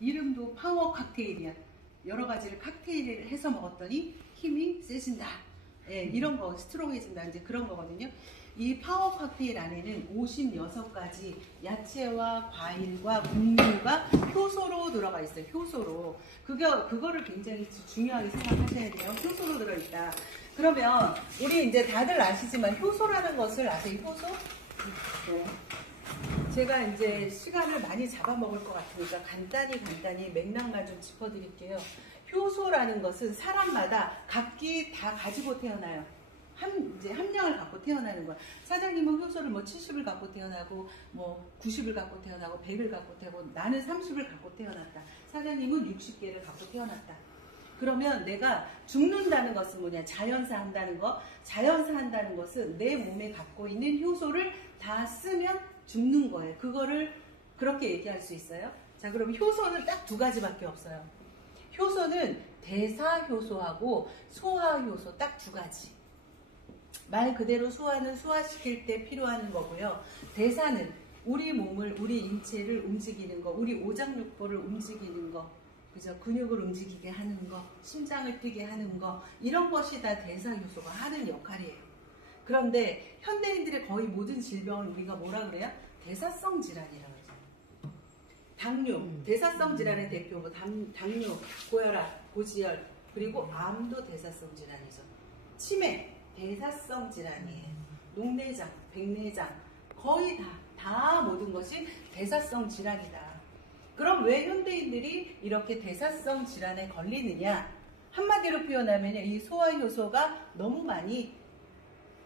이름도 파워 칵테일이야. 여러 가지를 칵테일을 해서 먹었더니 힘이 세진다. 예, 이런 거 스트롱해진다. 이제 그런 거거든요. 이 파워 칵테일 안에는 56가지 야채와 과일과 곡류가 효소로 들어가 있어요. 효소로. 그거를 굉장히 중요하게 생각하셔야 돼요. 효소로 들어있다. 그러면 우리 이제 다들 아시지만 효소라는 것을 아세요? 효소? 네. 제가 이제 시간을 많이 잡아먹을 것 같으니까 간단히 맥락만 좀 짚어드릴게요. 효소라는 것은 사람마다 각기 다 가지고 태어나요. 이제 함량을 갖고 태어나는 거야. 사장님은 효소를 뭐 70을 갖고 태어나고, 뭐 90을 갖고 태어나고, 100을 갖고 태어나고, 나는 30을 갖고 태어났다. 사장님은 60개를 갖고 태어났다. 그러면 내가 죽는다는 것은 뭐냐? 자연사 한다는 거. 자연사 한다는 것은 내 몸에 갖고 있는 효소를 다 쓰면 죽는 거예요. 그거를 그렇게 얘기할 수 있어요. 자, 그럼 효소는 딱 두 가지밖에 없어요. 효소는 대사효소하고 소화효소 딱 두 가지. 말 그대로 소화는 소화시킬 때 필요한 거고요. 대사는 우리 몸을, 우리 인체를 움직이는 거, 우리 오장육부를 움직이는 거, 그죠? 근육을 움직이게 하는 거, 심장을 뛰게 하는 거, 이런 것이 다 대사효소가 하는 역할이에요. 그런데 현대인들의 거의 모든 질병을 우리가 뭐라 그래요? 대사성 질환이라고 그러죠. 당뇨, 대사성 질환의 대표고 당뇨, 고혈압, 고지혈, 그리고 암도 대사성 질환이죠. 치매, 대사성 질환이에요. 녹내장, 백내장, 거의 다 모든 것이 대사성 질환이다. 그럼 왜 현대인들이 이렇게 대사성 질환에 걸리느냐? 한마디로 표현하면 이 소화효소가 너무 많이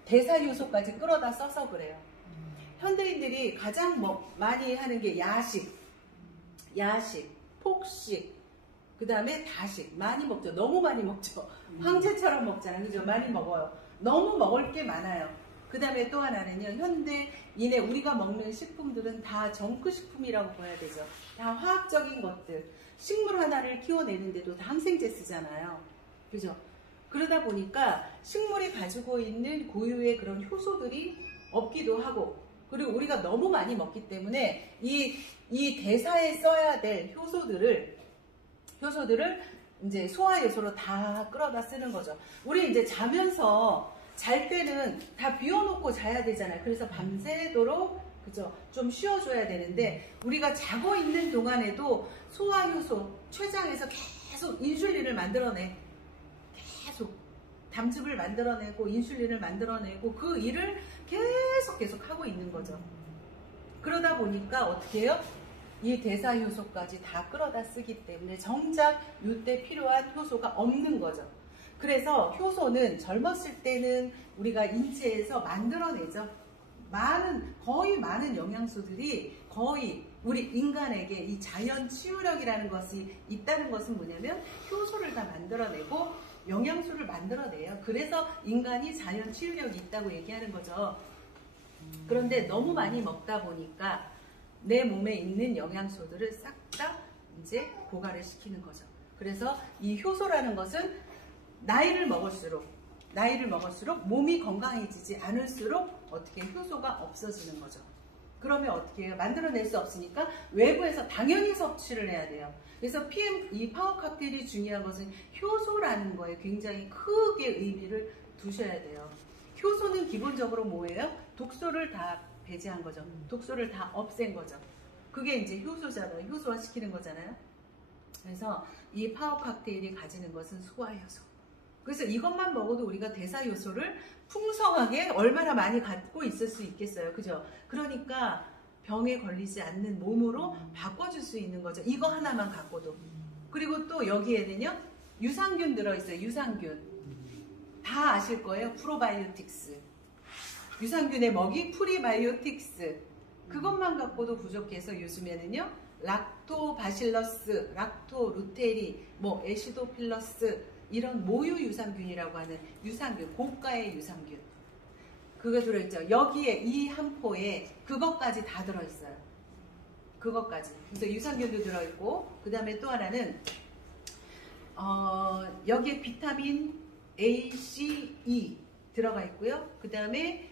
대사효소까지 끌어다 써서 그래요. 현대인들이 가장 많이 하는 게 야식, 폭식, 그 다음에 다식. 많이 먹죠. 너무 많이 먹죠. 황제처럼 먹잖아요. 그죠? 많이 먹어요. 너무 먹을 게 많아요. 그 다음에 또 하나는요. 현대인의 우리가 먹는 식품들은 다 정크식품이라고 봐야 되죠. 다 화학적인 것들. 식물 하나를 키워내는데도 다 항생제 쓰잖아요. 그죠? 그러다 보니까 식물이 가지고 있는 고유의 그런 효소들이 없기도 하고, 그리고 우리가 너무 많이 먹기 때문에 이 대사에 써야 될 효소들을 이제 소화효소로 다 끌어다 쓰는 거죠. 우리 이제 자면서 잘 때는 다 비워놓고 자야 되잖아요. 그래서 밤새도록, 그죠? 좀 쉬어줘야 되는데, 우리가 자고 있는 동안에도 소화효소, 췌장에서 계속 인슐린을 만들어내. 계속 담즙을 만들어내고 인슐린을 만들어내고 그 일을 계속 하고 있는 거죠. 그러다 보니까 어떻게 해요? 이 대사효소까지 다 끌어다 쓰기 때문에 정작 이때 필요한 효소가 없는 거죠. 그래서 효소는 젊었을 때는 우리가 인체에서 만들어내죠. 거의 많은 영양소들이 거의 우리 인간에게 이 자연 치유력이라는 것이 있다는 것은 뭐냐면 효소를 다 만들어내고 영양소를 만들어내요. 그래서 인간이 자연 치유력이 있다고 얘기하는 거죠. 그런데 너무 많이 먹다 보니까 내 몸에 있는 영양소들을 싹 다 이제 고갈을 시키는 거죠. 그래서 이 효소라는 것은 나이를 먹을수록 몸이 건강해지지 않을수록 어떻게 효소가 없어지는 거죠. 그러면 어떻게 해요? 만들어낼 수 없으니까 외부에서 당연히 섭취를 해야 돼요. 그래서 이 파워 칵테일이 중요한 것은 효소라는 거에 굉장히 크게 의미를 두셔야 돼요. 효소는 기본적으로 뭐예요? 독소를 다 배제한 거죠. 독소를 다 없앤 거죠. 그게 이제 효소잖아요. 효소화 시키는 거잖아요. 그래서 이 파워 칵테일이 가지는 것은 소화효소. 그래서 이것만 먹어도 우리가 대사효소를 풍성하게 얼마나 많이 갖고 있을 수 있겠어요. 그죠? 그러니까 병에 걸리지 않는 몸으로 바꿔줄 수 있는 거죠. 이거 하나만 갖고도. 그리고 또 여기에는요, 유산균 들어있어요. 유산균. 다 아실 거예요. 프로바이오틱스. 유산균의 먹이 프리바이오틱스. 그것만 갖고도 부족해서 요즘에는요, 락토바실러스, 락토루테리, 뭐 에시도필러스, 이런 모유 유산균이라고 하는 유산균, 고가의 유산균. 그거 들어있죠. 여기에 이 한 포에 그것까지 다 들어있어요. 그것까지. 그래서 유산균도 들어있고, 그 다음에 또 하나는 여기에 비타민 A, C, E 들어가 있고요. 그 다음에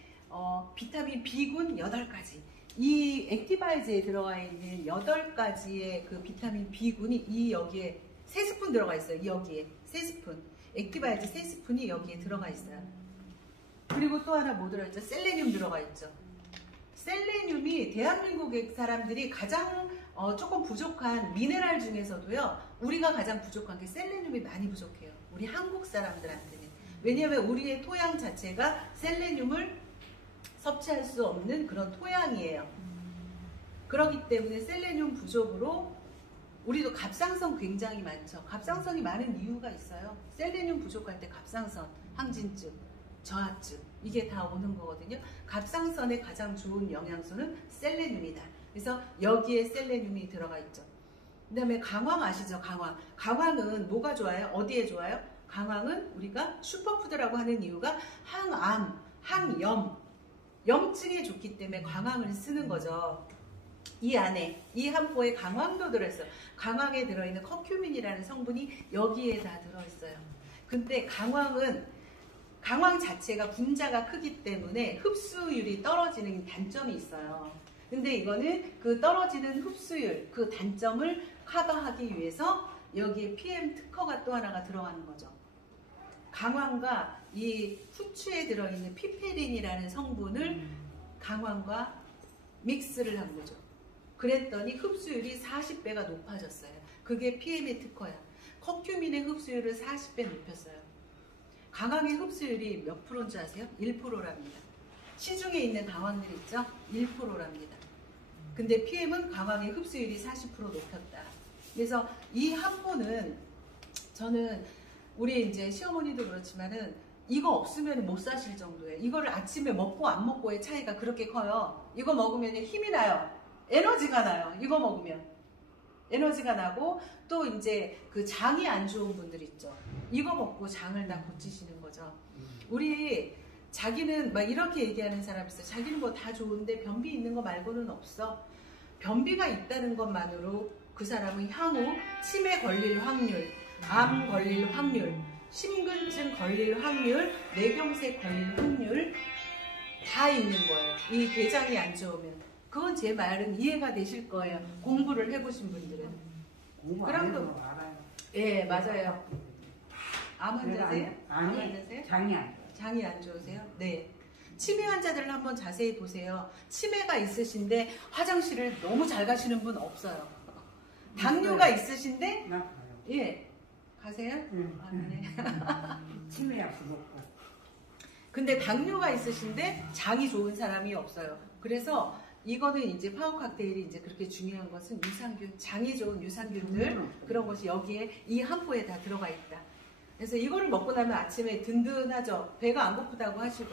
비타민 B군 8가지. 이 액티바이즈에 들어가 있는 8가지의 그 비타민 B군이 이 여기에 3스푼 들어가 있어요. 여기에 3스푼. 액티바이즈 3스푼이 여기에 들어가 있어요. 그리고 또 하나 뭐 들어있죠? 셀레늄 들어가 있죠. 셀레늄이 대한민국 사람들이 가장 조금 부족한 미네랄 중에서도요. 우리가 가장 부족한 게 셀레늄이 많이 부족해요. 우리 한국 사람들한테는. 왜냐하면 우리의 토양 자체가 셀레늄을 섭취할 수 없는 그런 토양이에요. 그렇기 때문에 셀레늄 부족으로 우리도 갑상선 굉장히 많죠. 갑상선이 많은 이유가 있어요. 셀레늄 부족할 때 갑상선, 항진증, 저하증 이게 다 오는 거거든요. 갑상선에 가장 좋은 영양소는 셀레늄이다. 그래서 여기에 셀레늄이 들어가 있죠. 그 다음에 강황 아시죠? 강황. 강황은 뭐가 좋아요? 어디에 좋아요? 강황은 우리가 슈퍼푸드라고 하는 이유가 항암, 항염, 염증에 좋기 때문에 강황을 쓰는 거죠. 이 안에 이 한 포에 강황도 들어있어요. 강황에 들어있는 커큐민이라는 성분이 여기에 다 들어있어요. 근데 강황은 강황 자체가 분자가 크기 때문에 흡수율이 떨어지는 단점이 있어요. 근데 이거는 그 떨어지는 흡수율, 그 단점을 커버하기 위해서 여기에 PM 특허가 또 하나가 들어가는 거죠. 강황과 이 후추에 들어있는 피페린이라는 성분을 강황과 믹스를 한 거죠. 그랬더니 흡수율이 40배가 높아졌어요. 그게 PM의 특허야. 커큐민의 흡수율을 40배 높였어요. 강황의 흡수율이 몇 프로인 줄 아세요? 1%랍니다. 시중에 있는 강황들 있죠? 1%랍니다. 근데 PM은 강황의 흡수율이 40% 높였다. 그래서 이 한 포는 저는 우리 이제 시어머니도 그렇지만은 이거 없으면 못 사실 정도예요. 이거를 아침에 먹고 안 먹고의 차이가 그렇게 커요. 이거 먹으면 힘이 나요. 에너지가 나요. 이거 먹으면. 에너지가 나고 또 이제 그 장이 안 좋은 분들 있죠. 이거 먹고 장을 다 고치시는 거죠. 우리 자기는 막 이렇게 얘기하는 사람 있어요. 자기는 뭐 다 좋은데 변비 있는 거 말고는 없어. 변비가 있다는 것만으로 그 사람은 향후 치매 걸릴 확률, 암 걸릴 확률, 심근증 걸릴 확률, 뇌경색 걸릴 확률 다 있는 거예요. 이 대장이 안 좋으면. 그건 제 말은 이해가 되실 거예요. 공부를 해보신 분들은. 그럼도 알아요. 예, 맞아요. 암 환자세요? 아니, 환자세요? 장이 안 좋아요. 장이 안 좋으세요? 네. 치매 환자들을 한번 자세히 보세요. 치매가 있으신데 화장실을 너무 잘 가시는 분 없어요. 당뇨가 있으신데 나 가요. 예. 가세요? 응. 아, 네. 치매약 먹고. 근데 당뇨가 있으신데 장이 좋은 사람이 없어요. 그래서 이거는 이제 파워 칵테일이 이제 그렇게 중요한 것은 유산균, 장이 좋은 유산균들 그런 것이 여기에 이 한 포에 다 들어가 있다. 그래서 이거를 먹고 나면 아침에 든든하죠. 배가 안 고프다고 하시고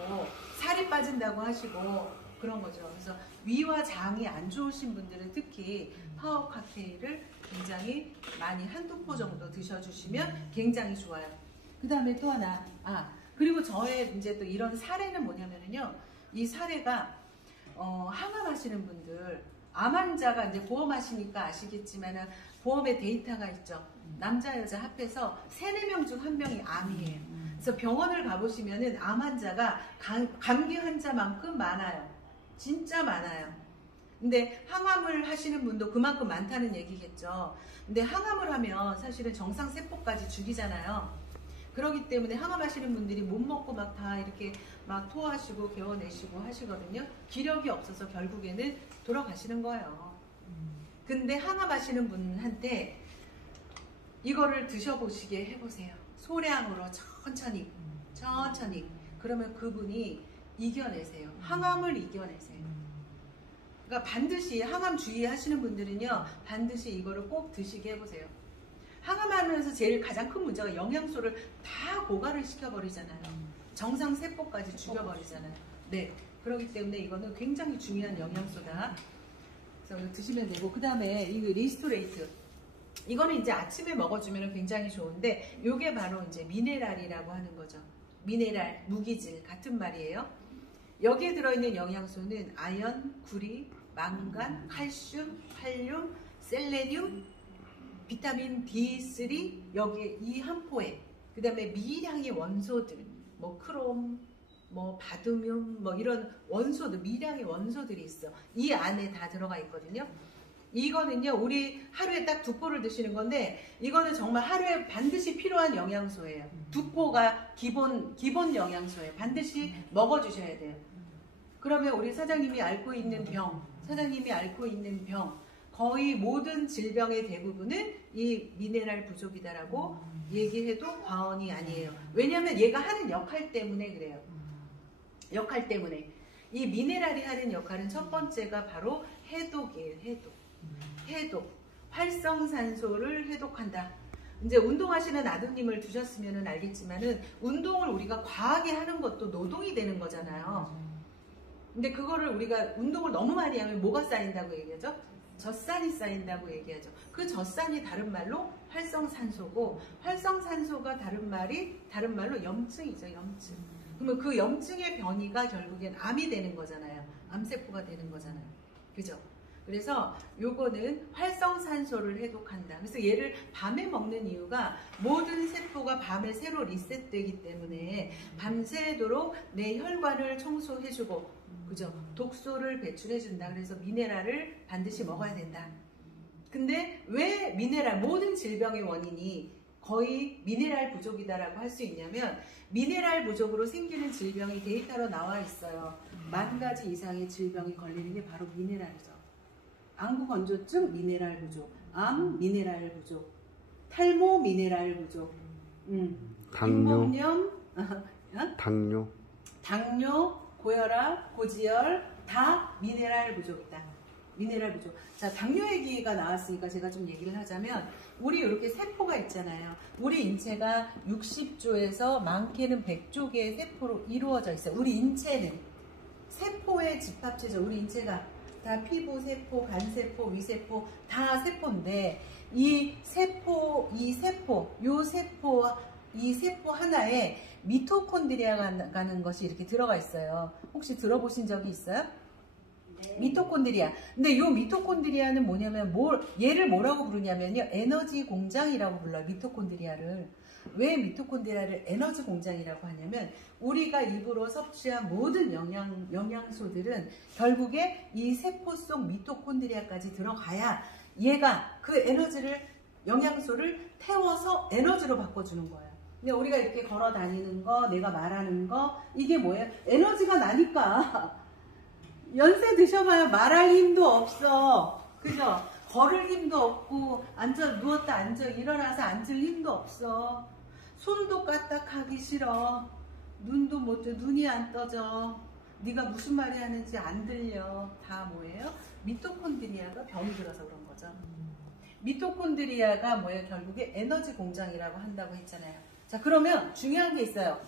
살이 빠진다고 하시고 그런 거죠. 그래서 위와 장이 안 좋으신 분들은 특히 파워 칵테일을 굉장히 많이 한두 포 정도 드셔주시면 굉장히 좋아요. 그 다음에 또 하나, 그리고 저의 이제 또 이런 사례는 뭐냐면요. 이 사례가 항암하시는 분들, 암 환자가 이제 보험하시니까 아시겠지만은 보험에 데이터가 있죠. 남자 여자 합해서 3, 4명 중 1명이 암이에요. 그래서 병원을 가보시면은 암 환자가 감기 환자만큼 많아요. 진짜 많아요. 근데 항암을 하시는 분도 그만큼 많다는 얘기겠죠. 근데 항암을 하면 사실은 정상 세포까지 죽이잖아요. 그렇기 때문에 항암하시는 분들이 못 먹고 막 다 이렇게 막 토하시고 개워내시고 하시거든요. 기력이 없어서 결국에는 돌아가시는 거예요. 근데 항암하시는 분한테 이거를 드셔보시게 해보세요. 소량으로 천천히. 그러면 그분이 이겨내세요. 항암을 이겨내세요. 그러니까 반드시 항암 주의하시는 분들은요. 반드시 이거를 꼭 드시게 해보세요. 항암하면서 제일 가장 큰 문제가 영양소를 다 고갈을 시켜버리잖아요. 정상 세포까지 죽여버리잖아요. 네, 그렇기 때문에 이거는 굉장히 중요한 영양소다. 그래서 이거 드시면 되고, 그 다음에 이 리스토레이트. 이거는 이제 아침에 먹어주면 굉장히 좋은데, 요게 바로 이제 미네랄이라고 하는 거죠. 미네랄, 무기질 같은 말이에요. 여기에 들어있는 영양소는 아연, 구리, 망간, 칼슘, 칼륨, 셀레늄, 비타민 D3 여기에 이 한 포에, 그 다음에 미량의 원소들, 뭐 크롬, 뭐 바두뮴, 뭐 이런 원소들, 미량의 원소들이 있어. 이 안에 다 들어가 있거든요. 이거는요, 우리 하루에 딱 2포를 드시는 건데, 이거는 정말 하루에 반드시 필요한 영양소예요. 2포가 기본 영양소예요. 반드시 먹어주셔야 돼요. 그러면 우리 사장님이 앓고 있는 병, 거의 모든 질병의 대부분은 이 미네랄 부족이다라고 얘기해도 과언이 아니에요. 왜냐하면 얘가 하는 역할 때문에 그래요. 역할 때문에. 이 미네랄이 하는 역할은 첫 번째가 바로 해독이에요. 해독. 활성산소를 해독한다. 이제 운동하시는 아드님을 두셨으면 알겠지만은 운동을 우리가 과하게 하는 것도 노동이 되는 거잖아요. 근데 그거를 우리가 운동을 너무 많이 하면 뭐가 쌓인다고 얘기하죠? 젖산이 쌓인다고 얘기하죠. 그 젖산이 다른 말로 활성산소고, 활성산소가 다른 말로 염증이죠. 염증. 그러면 그 염증의 변이가 결국엔 암이 되는 거잖아요. 암세포가 되는 거잖아요. 그죠? 그래서 요거는 활성산소를 해독한다. 그래서 얘를 밤에 먹는 이유가 모든 세포가 밤에 새로 리셋되기 때문에 밤새도록 내 혈관을 청소해주고, 그죠? 독소를 배출해준다. 그래서 미네랄을 반드시 먹어야 된다. 근데 왜 미네랄, 모든 질병의 원인이 거의 미네랄 부족이다라고 할 수 있냐면, 미네랄 부족으로 생기는 질병이 데이터로 나와 있어요. 10,000가지 이상의 질병이 걸리는 게 바로 미네랄이죠. 안구건조증 미네랄 부족, 암 미네랄 부족, 탈모 미네랄 부족, 잇몸염, 당뇨, 고혈압, 고지혈 다 미네랄 부족이다. 미네랄 부족. 자, 당뇨 얘기가 나왔으니까 제가 좀 얘기를 하자면, 우리 이렇게 세포가 있잖아요. 우리 인체가 60조에서 많게는 100조 개의 세포로 이루어져 있어요. 우리 인체는 세포의 집합체죠. 우리 인체가 다 피부 세포, 간 세포, 위 세포 다 세포인데, 이 세포 하나에 미토콘드리아라는 것이 이렇게 들어가 있어요. 혹시 들어보신 적이 있어요? 네. 미토콘드리아. 근데 이 미토콘드리아는 뭐냐면, 얘를 뭐라고 부르냐면요, 에너지 공장이라고 불러요. 미토콘드리아를. 왜 미토콘드리아를 에너지 공장이라고 하냐면, 우리가 입으로 섭취한 모든 영양소들은 결국에 이 세포 속 미토콘드리아까지 들어가야 얘가 그 영양소를 태워서 에너지로 바꿔주는 거예요. 근데 우리가 이렇게 걸어 다니는 거, 내가 말하는 거, 이게 뭐예요? 에너지가 나니까. 연세 드셔봐요. 말할 힘도 없어. 그죠? 걸을 힘도 없고, 누웠다 앉아 일어나서 앉을 힘도 없어. 손도 까딱하기 싫어. 눈도 못 떠. 눈이 안 떠져. 네가 무슨 말이 하는지 안 들려. 다 뭐예요? 미토콘드리아가 병이 들어서 그런 거죠. 미토콘드리아가 뭐예요? 결국에 에너지 공장이라고 한다고 했잖아요. 자, 그러면 중요한 게 있어요.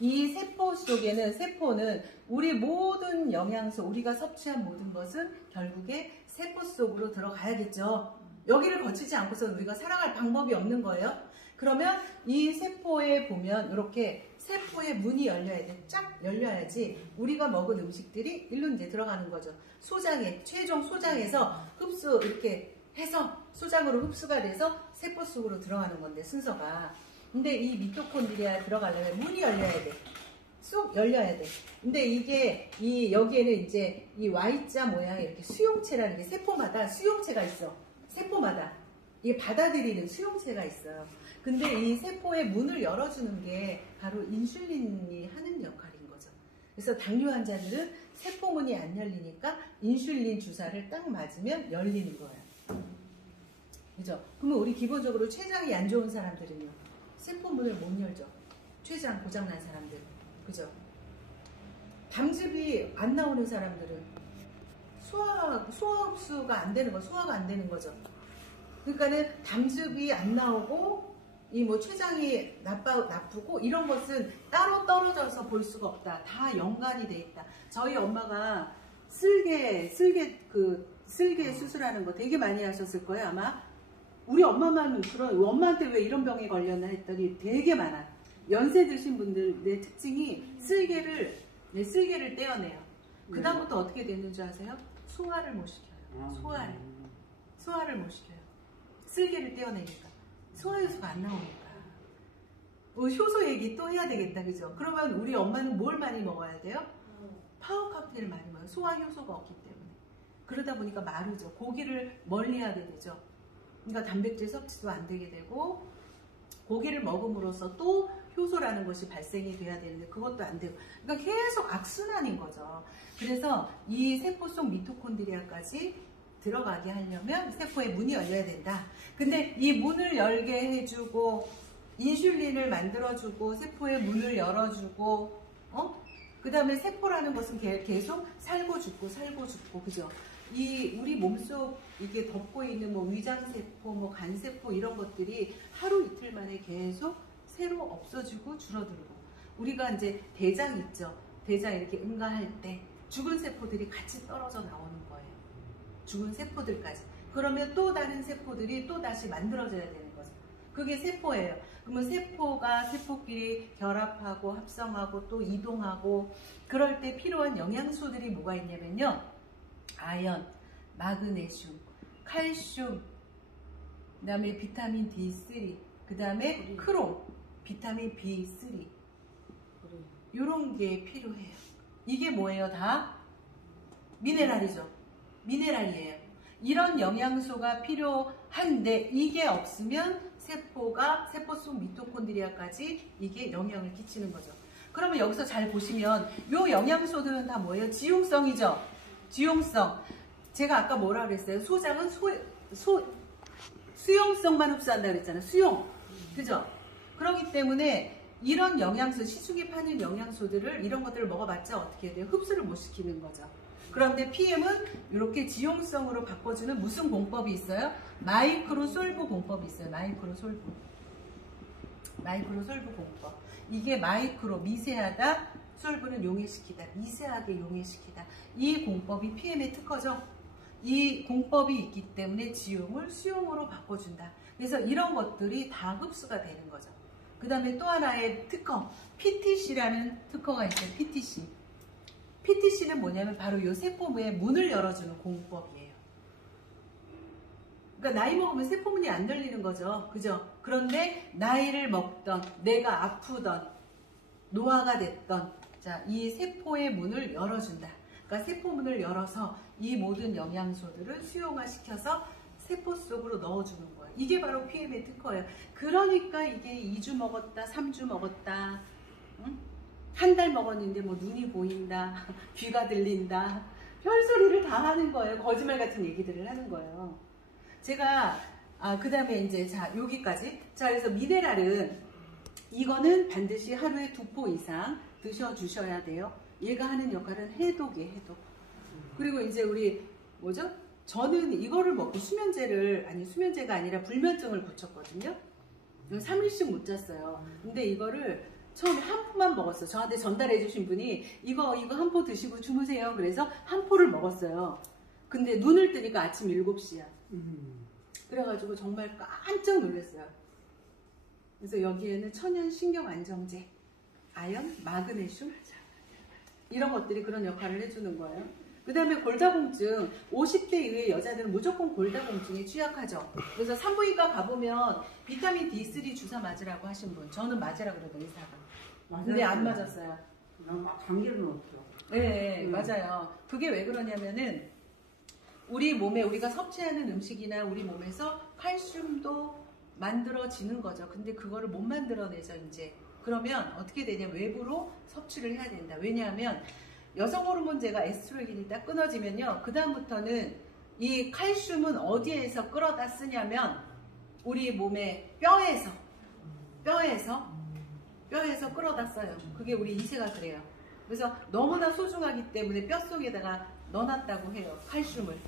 이 세포는 우리 모든 영양소, 우리가 섭취한 모든 것은 결국에 세포 속으로 들어가야겠죠. 여기를 거치지 않고서 우리가 살아갈 방법이 없는 거예요. 그러면 이 세포에 보면 이렇게 세포의 문이 열려야 돼. 쫙 열려야지 우리가 먹은 음식들이 일로 이제 들어가는 거죠. 최종 소장에서 이렇게 해서 소장으로 흡수가 돼서 세포 속으로 들어가는 건데, 순서가. 근데 이 미토콘드리아 들어가려면 문이 열려야 돼. 쏙 열려야 돼. 근데 이게 여기에는 이제 이 Y자 모양의 이렇게 수용체라는 게, 세포마다 수용체가 있어. 세포마다 이게 받아들이는 수용체가 있어요. 근데 이 세포의 문을 열어주는 게 바로 인슐린이 하는 역할인 거죠. 그래서 당뇨 환자들은 세포문이 안 열리니까 인슐린 주사를 딱 맞으면 열리는 거예요. 그죠? 그러면 우리 기본적으로 췌장이 안 좋은 사람들은요, 세포문을 못 열죠. 췌장 고장난 사람들. 그죠? 담즙이 안 나오는 사람들은 소화 흡수가 안 되는 거, 소화가 안 되는 거죠. 그러니까는 담즙이 안 나오고, 췌장이 나쁘고, 이런 것은 따로 떨어져서 볼 수가 없다. 다 연관이 돼 있다. 저희 엄마가 쓸개 수술하는 거 되게 많이 하셨을 거예요, 아마. 우리 엄마만 엄마한테 왜 이런 병이 걸렸나 했더니 되게 많아. 연세 드신 분들의 특징이 쓸개를 떼어내요. 그 다음부터 어떻게 되는 줄 아세요? 소화를 못 시켜요. 소화를 못 시켜요. 쓸개를 떼어내니까. 소화효소가 안 나오니까. 효소 얘기 또 해야 되겠다, 그죠? 그러면 우리 엄마는 뭘 많이 먹어야 돼요? 파워 칵테일 많이 먹어요. 소화 효소가 없기 때문에. 그러다 보니까 마르죠. 고기를 멀리하게 되죠. 그러니까 단백질 섭취도 안 되게 되고, 고기를 먹음으로써 또 효소라는 것이 발생이 돼야 되는데 그것도 안 되고, 그러니까 계속 악순환인 거죠. 그래서 이 세포 속 미토콘드리아까지 들어가게 하려면 세포에 문이 열려야 된다. 근데 이 문을 열게 해주고 인슐린을 만들어주고 세포의 문을 열어주고, 그 다음에 세포라는 것은 계속 살고 죽고 살고 죽고, 그죠? 이 우리 몸속 이게 덮고 있는 뭐 위장세포, 뭐 간세포 이런 것들이 하루 이틀 만에 계속 새로 없어지고 줄어들고, 우리가 이제 대장 있죠. 대장 이렇게 응가할 때 죽은 세포들이 같이 떨어져 나오는 거예요. 죽은 세포들까지. 그러면 또 다른 세포들이 또 다시 만들어져야 되는 거죠. 그게 세포예요. 그러면 세포가 세포끼리 결합하고 합성하고 또 이동하고, 그럴 때 필요한 영양소들이 뭐가 있냐면요. 아연, 마그네슘, 칼슘, 그 다음에 비타민 D3, 그 다음에 크롬, 비타민 B3, 이런 게 필요해요. 이게 뭐예요? 다 미네랄이죠. 미네랄이에요. 이런 영양소가 필요한데 이게 없으면 세포 속 미토콘드리아까지 이게 영향을 끼치는 거죠. 그러면 여기서 잘 보시면 이 영양소들은 다 뭐예요? 지용성이죠. 지용성. 제가 아까 뭐라 그랬어요? 소장은 수용성만 흡수한다 그랬잖아요. 수용. 그죠? 그렇기 때문에 이런 영양소, 시중에 파는 영양소들을, 이런 것들을 먹어봤자 어떻게 해야 돼요? 흡수를 못 시키는 거죠. 그런데 PM은 이렇게 지용성으로 바꿔주는 무슨 공법이 있어요? 마이크로솔브 공법이 있어요. 마이크로솔브 공법. 이게 마이크로, 미세하다, 솔브는 용해시키다, 미세하게 용해시키다. 이 공법이 PM의 특허죠. 이 공법이 있기 때문에 지용을 수용으로 바꿔준다. 그래서 이런 것들이 다 흡수가 되는 거죠. 그 다음에 또 하나의 특허, PTC라는 특허가 있어요. PTC. PTC는 뭐냐면 바로 이 세포의 문을 열어주는 공법이에요. 그러니까 나이 먹으면 세포문이 안 열리는 거죠. 그죠? 그런데 나이를 먹던, 내가 아프던, 노화가 됐던, 자, 이 세포의 문을 열어준다. 그러니까 세포문을 열어서 이 모든 영양소들을 수용화시켜서 세포 속으로 넣어주는 거예요. 이게 바로 PM의 특허예요. 그러니까 이게 2주 먹었다, 3주 먹었다, 응? 한 달 먹었는데 뭐 눈이 보인다, 귀가 들린다, 별소리를 다 하는 거예요. 거짓말 같은 얘기들을 하는 거예요. 제가 그 다음에 이제 자 여기까지. 자, 그래서 미네랄은 이거는 반드시 하루에 2포 이상 드셔주셔야 돼요. 얘가 하는 역할은 해독이에요. 해독. 그리고 이제 우리 뭐죠? 저는 이거를 먹고 수면제가 아니라 불면증을 고쳤거든요. 3일씩 못 잤어요. 근데 이거를 처음에 한 포만 먹었어요. 저한테 전달해 주신 분이 이거 한 포 드시고 주무세요. 그래서 한 포를 먹었어요. 근데 눈을 뜨니까 아침 7시야. 그래가지고 정말 깜짝 놀랐어요. 그래서 여기에는 천연 신경 안정제, 아연, 마그네슘 이런 것들이 그런 역할을 해주는 거예요. 그 다음에 골다공증, 50대 이후의 여자들은 무조건 골다공증에 취약하죠. 그래서 산부인과 가보면 비타민 D3 주사 맞으라고 하신 분, 저는 맞으라고 그러더니 의사가. 근데 안 맞았어요. 감기는 없죠. 네, 맞아요. 그게 왜 그러냐면은 우리 몸에 우리가 섭취하는 음식이나 우리 몸에서 칼슘도 만들어지는 거죠. 근데 그거를 못 만들어내죠, 이제. 그러면 어떻게 되냐, 외부로 섭취를 해야 된다. 왜냐하면 여성 호르몬제가 에스트로겐이 딱 끊어지면요, 그 다음부터는 이 칼슘은 어디에서 끌어다 쓰냐면 우리 몸의 뼈에서 끌어다 써요. 그게 우리 이세가 그래요. 그래서 너무나 소중하기 때문에 뼈 속에다가 넣어놨다고 해요. 칼슘을.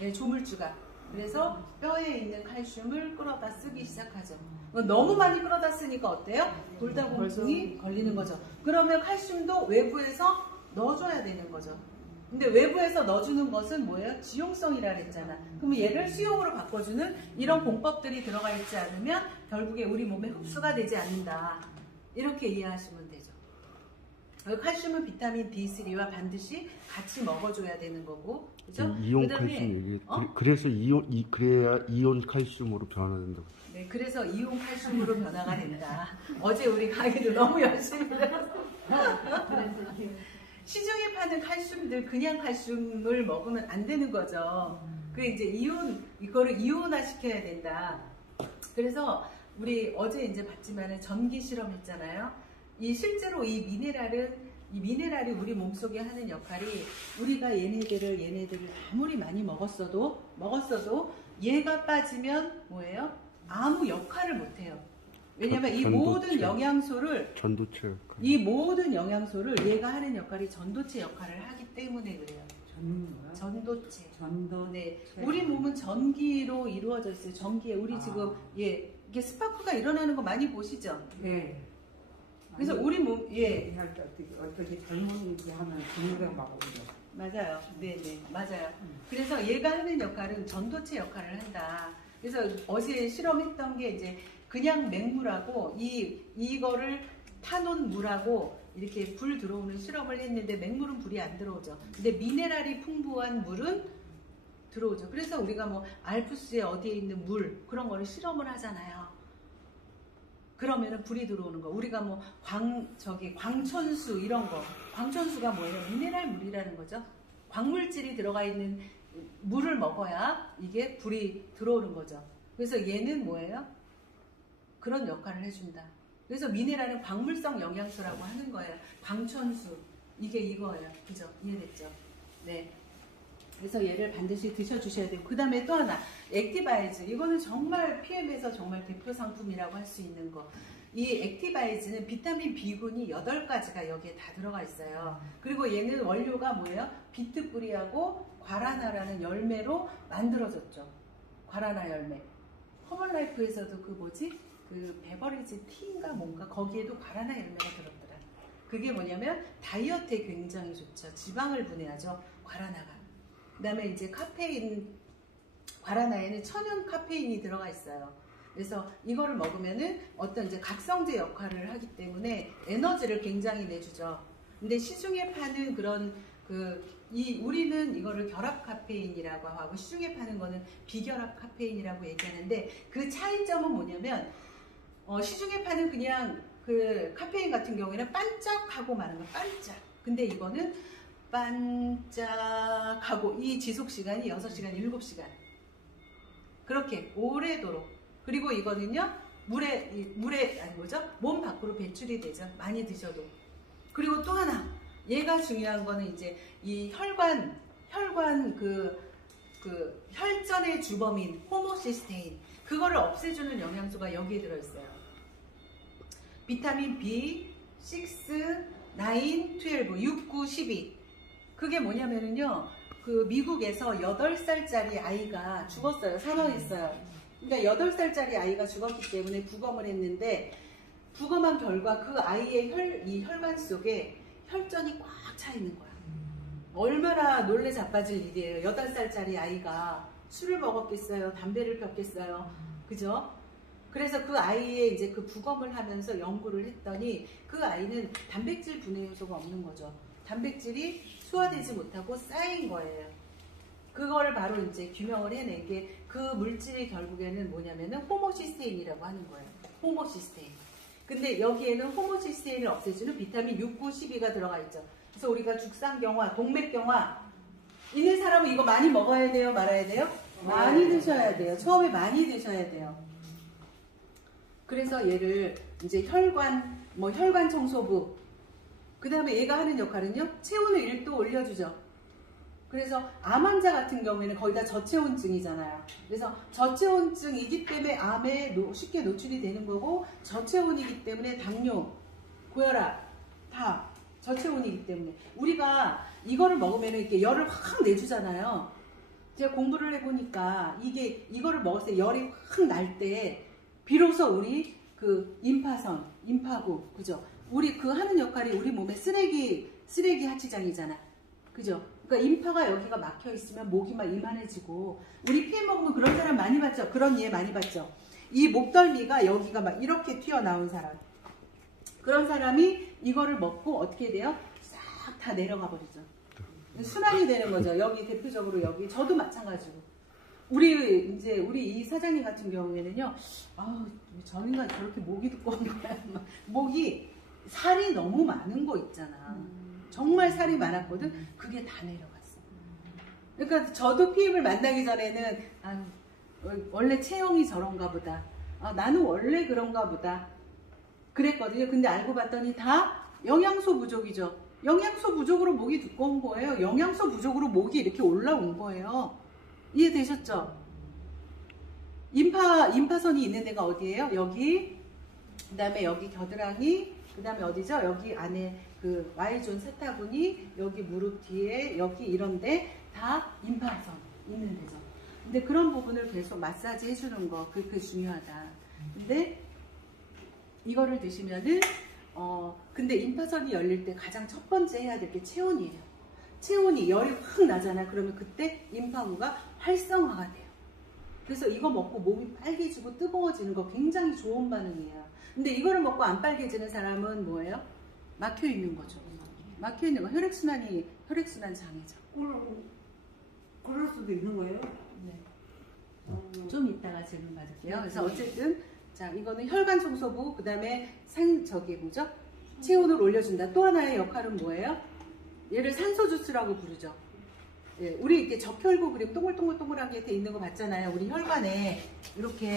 네, 조물주가. 그래서 뼈에 있는 칼슘을 끌어다 쓰기 시작하죠. 너무 많이 끌어다 쓰니까 어때요? 골다공증이 걸리는 거죠. 그러면 칼슘도 외부에서 넣어줘야 되는 거죠. 근데 외부에서 넣어주는 것은 뭐예요? 지용성이라 그랬잖아. 그러면 얘를 수용으로 바꿔주는 이런 공법들이 들어가 있지 않으면 결국에 우리 몸에 흡수가 되지 않는다. 이렇게 이해하시면 되죠. 칼슘은 비타민 D3와 반드시 같이 먹어줘야 되는 거고, 그죠? 이온 그다음에, 칼슘 얘기. 그래서 그래야 이온 칼슘으로 변화된다고. 네, 그래서 이온 칼슘으로 변화가 된다. 어제 우리 강의를 너무 열심히 들었어. 시중에 파는 칼슘들 그냥 칼슘을 먹으면 안 되는 거죠. 그 이제 이거를 이온화 시켜야 된다. 그래서 우리 어제 이제 봤지만은 전기 실험했잖아요. 실제로 이 미네랄이 우리 몸속에 하는 역할이 우리가 얘네들을 아무리 많이 먹었어도 얘가 빠지면 뭐예요? 아무 역할을 못 해요. 왜냐면 이 모든 영양소를 전도체 역할. 이 모든 영양소를 얘가 하는 역할이 전도체 역할을 하기 때문에 그래요. 전도체. 네. 우리 몸은 전기로 이루어져 있어요. 전기에 우리 지금 이게 스파크가 일어나는 거 많이 보시죠? 네. 그래서 우리 몸 어떻게 젊은 얘기하면 건강하고 그죠. 맞아요. 네네 맞아요. 그래서 얘가 하는 역할은 전도체 역할을 한다. 그래서 어제 실험했던 게 이제 그냥 맹물하고 이거를 타놓은 물하고 이렇게 불 들어오는 실험을 했는데 맹물은 불이 안 들어오죠. 근데 미네랄이 풍부한 물은 들어오죠. 그래서 우리가 뭐 알프스에 어디에 있는 물 그런 거를 실험을 하잖아요. 그러면은 불이 들어오는 거. 우리가 뭐 광천수 이런 거. 광천수가 뭐예요? 미네랄 물이라는 거죠. 광물질이 들어가 있는 물을 먹어야 이게 불이 들어오는 거죠. 그래서 얘는 뭐예요? 그런 역할을 해준다. 그래서 미네랄은 광물성 영양소라고 하는 거예요. 광천수. 이게 이거예요. 그죠? 이해됐죠? 네. 그래서 얘를 반드시 드셔주셔야 되고, 그 다음에 또 하나, 액티바이즈. 이거는 정말 PM에서 정말 대표 상품이라고 할 수 있는 거. 이 액티바이즈는 비타민 B군이 8가지가 여기에 다 들어가 있어요. 그리고 얘는 원료가 뭐예요? 비트 뿌리하고 과라나라는 열매로 만들어졌죠. 과라나 열매. 허멀라이프에서도 그 베버리지 티인가 뭔가 거기에도 과라나 열매가 들었더라. 그게 뭐냐면 다이어트에 굉장히 좋죠. 지방을 분해하죠. 과라나가. 그 다음에 이제 카페인, 과라나에는 천연 카페인이 들어가 있어요. 그래서 이거를 먹으면은 어떤 이제 각성제 역할을 하기 때문에 에너지를 굉장히 내주죠. 근데 시중에 파는 그런 우리는 이거를 결합 카페인이라고 하고 시중에 파는 거는 비결합 카페인이라고 얘기하는데 그 차이점은 뭐냐면 시중에 파는 그냥 그 카페인 같은 경우에는 반짝하고 마는 거 반짝. 근데 이거는 반짝하고 이 지속 시간이 6시간, 7시간. 그렇게 오래도록. 그리고 이거는요, 몸 밖으로 배출이 되죠. 많이 드셔도. 그리고 또 하나, 얘가 중요한 거는 이제 이 혈관 혈전의 주범인 호모시스테인. 그거를 없애주는 영양소가 여기에 들어있어요. 비타민 B, 6, 9, 12, 6, 9, 12. 그게 뭐냐면은요, 그 미국에서 8살짜리 아이가 죽었어요. 사망했어요. 그러니까 8살짜리 아이가 죽었기 때문에 부검을 했는데, 부검한 결과 그 아이의 이 혈관 속에 혈전이 꽉 차 있는 거야. 얼마나 놀래 자빠질 일이에요. 8살짜리 아이가 술을 먹었겠어요? 담배를 폈겠어요? 그죠? 그래서 그 아이의 이제 그 부검을 하면서 연구를 했더니 그 아이는 단백질 분해 요소가 없는 거죠. 단백질이 소화되지 못하고 쌓인 거예요. 그거를 바로 이제 규명을 해낸 게 그 물질이 결국에는 뭐냐면은 호모시스테인이라고 하는 거예요. 호모시스테인. 근데 여기에는 호모시스테인을 없애주는 비타민 6, 9, 12가 들어가 있죠. 그래서 우리가 죽상경화, 동맥경화 있는 사람은 이거 많이 먹어야 돼요? 말아야 돼요? 많이 드셔야 돼요. 처음에 많이 드셔야 돼요. 그래서 얘를 이제 혈관 청소부, 그 다음에 얘가 하는 역할은요, 체온을 1도 올려주죠. 그래서 암 환자 같은 경우에는 거의 다 저체온증이잖아요. 그래서 저체온증이기 때문에 암에 쉽게 노출이 되는 거고, 저체온이기 때문에 당뇨, 고혈압 다 저체온이기 때문에 우리가 이거를 먹으면 이렇게 열을 확 내주잖아요. 제가 공부를 해보니까 이거를 먹었을 때 열이 확 날 때 비로소 우리 그 임파선, 임파구, 그죠? 우리 그 하는 역할이 우리 몸의 쓰레기 하치장이잖아. 그죠? 그러니까 임파가 여기가 막혀 있으면 목이 막 이만해지고, 우리 피해 먹으면 그런 사람 많이 봤죠? 그런 예 많이 봤죠? 이 목덜미가 여기가 막 이렇게 튀어나온 사람. 그런 사람이 이거를 먹고 어떻게 돼요? 싹 다 내려가 버리죠. 순환이 되는 거죠. 여기 대표적으로 여기 저도 마찬가지고 우리 이 사장님 같은 경우에는요. 저 인간 저렇게 목이 두꺼운 거야. 목이 살이 너무 많은 거 있잖아. 정말 살이 많았거든. 그게 다 내려갔어. 그러니까 저도 피임을 만나기 전에는 원래 체형이 저런가 보다. 나는 원래 그런가 보다. 그랬거든요. 근데 알고 봤더니 다 영양소 부족이죠. 영양소 부족으로 목이 두꺼운 거예요. 영양소 부족으로 목이 이렇게 올라온 거예요. 이해되셨죠? 임파선이 있는 데가 어디예요? 여기, 그 다음에 여기 겨드랑이, 그 다음에 어디죠? 여기 안에 그 Y존 세타군이, 여기 무릎 뒤에, 여기 이런데 다 임파선 있는 데죠. 근데 그런 부분을 계속 마사지 해주는 거, 그게 중요하다. 근데 이거를 드시면은, 근데 임파선이 열릴 때 가장 첫 번째 해야 될 게 체온이에요. 체온이 열이 확 나잖아. 그러면 그때 임파구가 활성화가 돼요. 그래서 이거 먹고 몸이 빨개지고 뜨거워지는 거 굉장히 좋은 반응이에요. 근데 이거를 먹고 안 빨개지는 사람은 뭐예요? 막혀 있는 거죠. 막혀 있는 거. 혈액순환 장애죠. 그럴 수도 있는 거예요? 네. 좀 이따가 질문 받을게요. 그래서 어쨌든 자, 이거는 혈관 청소부, 그 다음에 뭐죠? 체온을 올려준다. 또 하나의 역할은 뭐예요? 얘를 산소 주스라고 부르죠. 예, 우리 이렇게 적혈구 그림 동글동글동글하게 돼 있는 거 봤잖아요. 우리 혈관에 이렇게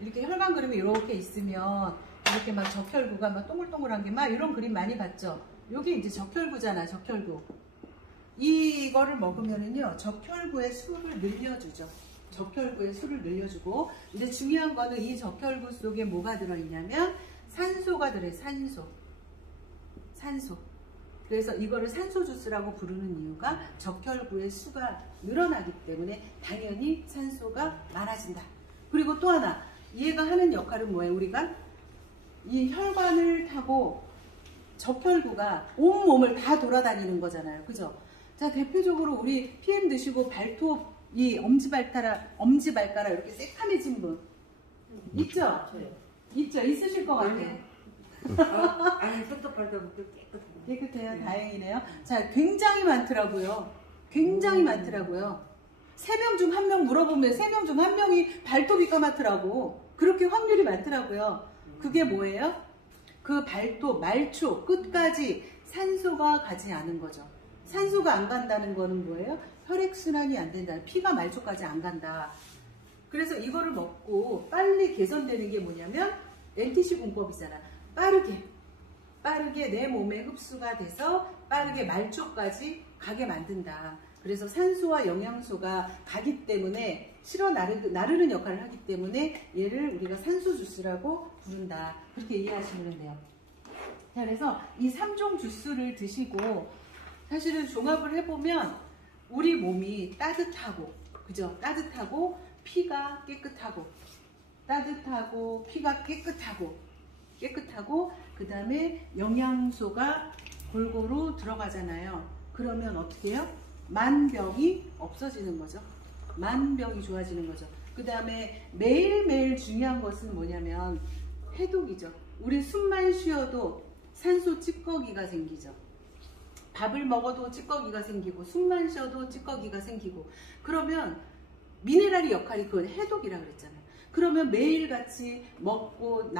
혈관 그림이 이렇게 있으면 이렇게 막 적혈구가 막 동글동글한 게 막 이런 그림 많이 봤죠. 요게 이제 적혈구잖아, 적혈구. 이거를 먹으면은요, 적혈구의 수를 늘려주죠. 적혈구의 수를 늘려주고, 근데 중요한 거는 이 적혈구 속에 뭐가 들어있냐면 산소가 들어있어요. 산소. 그래서 이거를 산소 주스라고 부르는 이유가 적혈구의 수가 늘어나기 때문에 당연히 산소가 많아진다. 그리고 또 하나, 얘가 하는 역할은 뭐예요? 우리가 이 혈관을 타고 적혈구가 온몸을 다 돌아다니는 거잖아요. 그죠? 자, 대표적으로 우리 PM 드시고 발톱, 이 엄지발가락 이렇게 새카매진 분 있죠? 있죠? 있으실 것 같아요. 아니, 손톱 발톱도 깨끗해요. 다행이네요. 자, 굉장히 많더라고요. 굉장히 많더라고요. 3명 중 1명 물어보면 3명 중 1명이 발톱이 까맣더라고. 그렇게 확률이 많더라고요. 그게 뭐예요? 그 발톱, 말초 끝까지 산소가 가지 않은 거죠. 산소가 안 간다는 거는 뭐예요? 혈액순환이 안 된다. 피가 말초까지 안 간다. 그래서 이거를 먹고 빨리 개선되는 게 뭐냐면 NTC 공법이잖아. 빠르게 내 몸에 흡수가 돼서 빠르게 말초까지 가게 만든다. 그래서 산소와 영양소가 가기 때문에 실어 나르는 역할을 하기 때문에 얘를 우리가 산소 주스라고 부른다. 그렇게 이해하시면 돼요. 자, 그래서 이 3종 주스를 드시고 사실은 종합을 해보면 우리 몸이 따뜻하고, 그죠? 따뜻하고 피가 깨끗하고 피가 깨끗하고 그 다음에 영양소가 골고루 들어가잖아요. 그러면 어떻게 해요? 만병이 없어지는 거죠. 만병이 좋아지는 거죠. 그 다음에 매일매일 중요한 것은 뭐냐면 해독이죠. 우리 숨만 쉬어도 산소 찌꺼기가 생기죠. 밥을 먹어도 찌꺼기가 생기고 숨만 쉬어도 찌꺼기가 생기고 그러면 미네랄의 역할이 그건 해독이라 그랬잖아요. 그러면 매일같이 먹고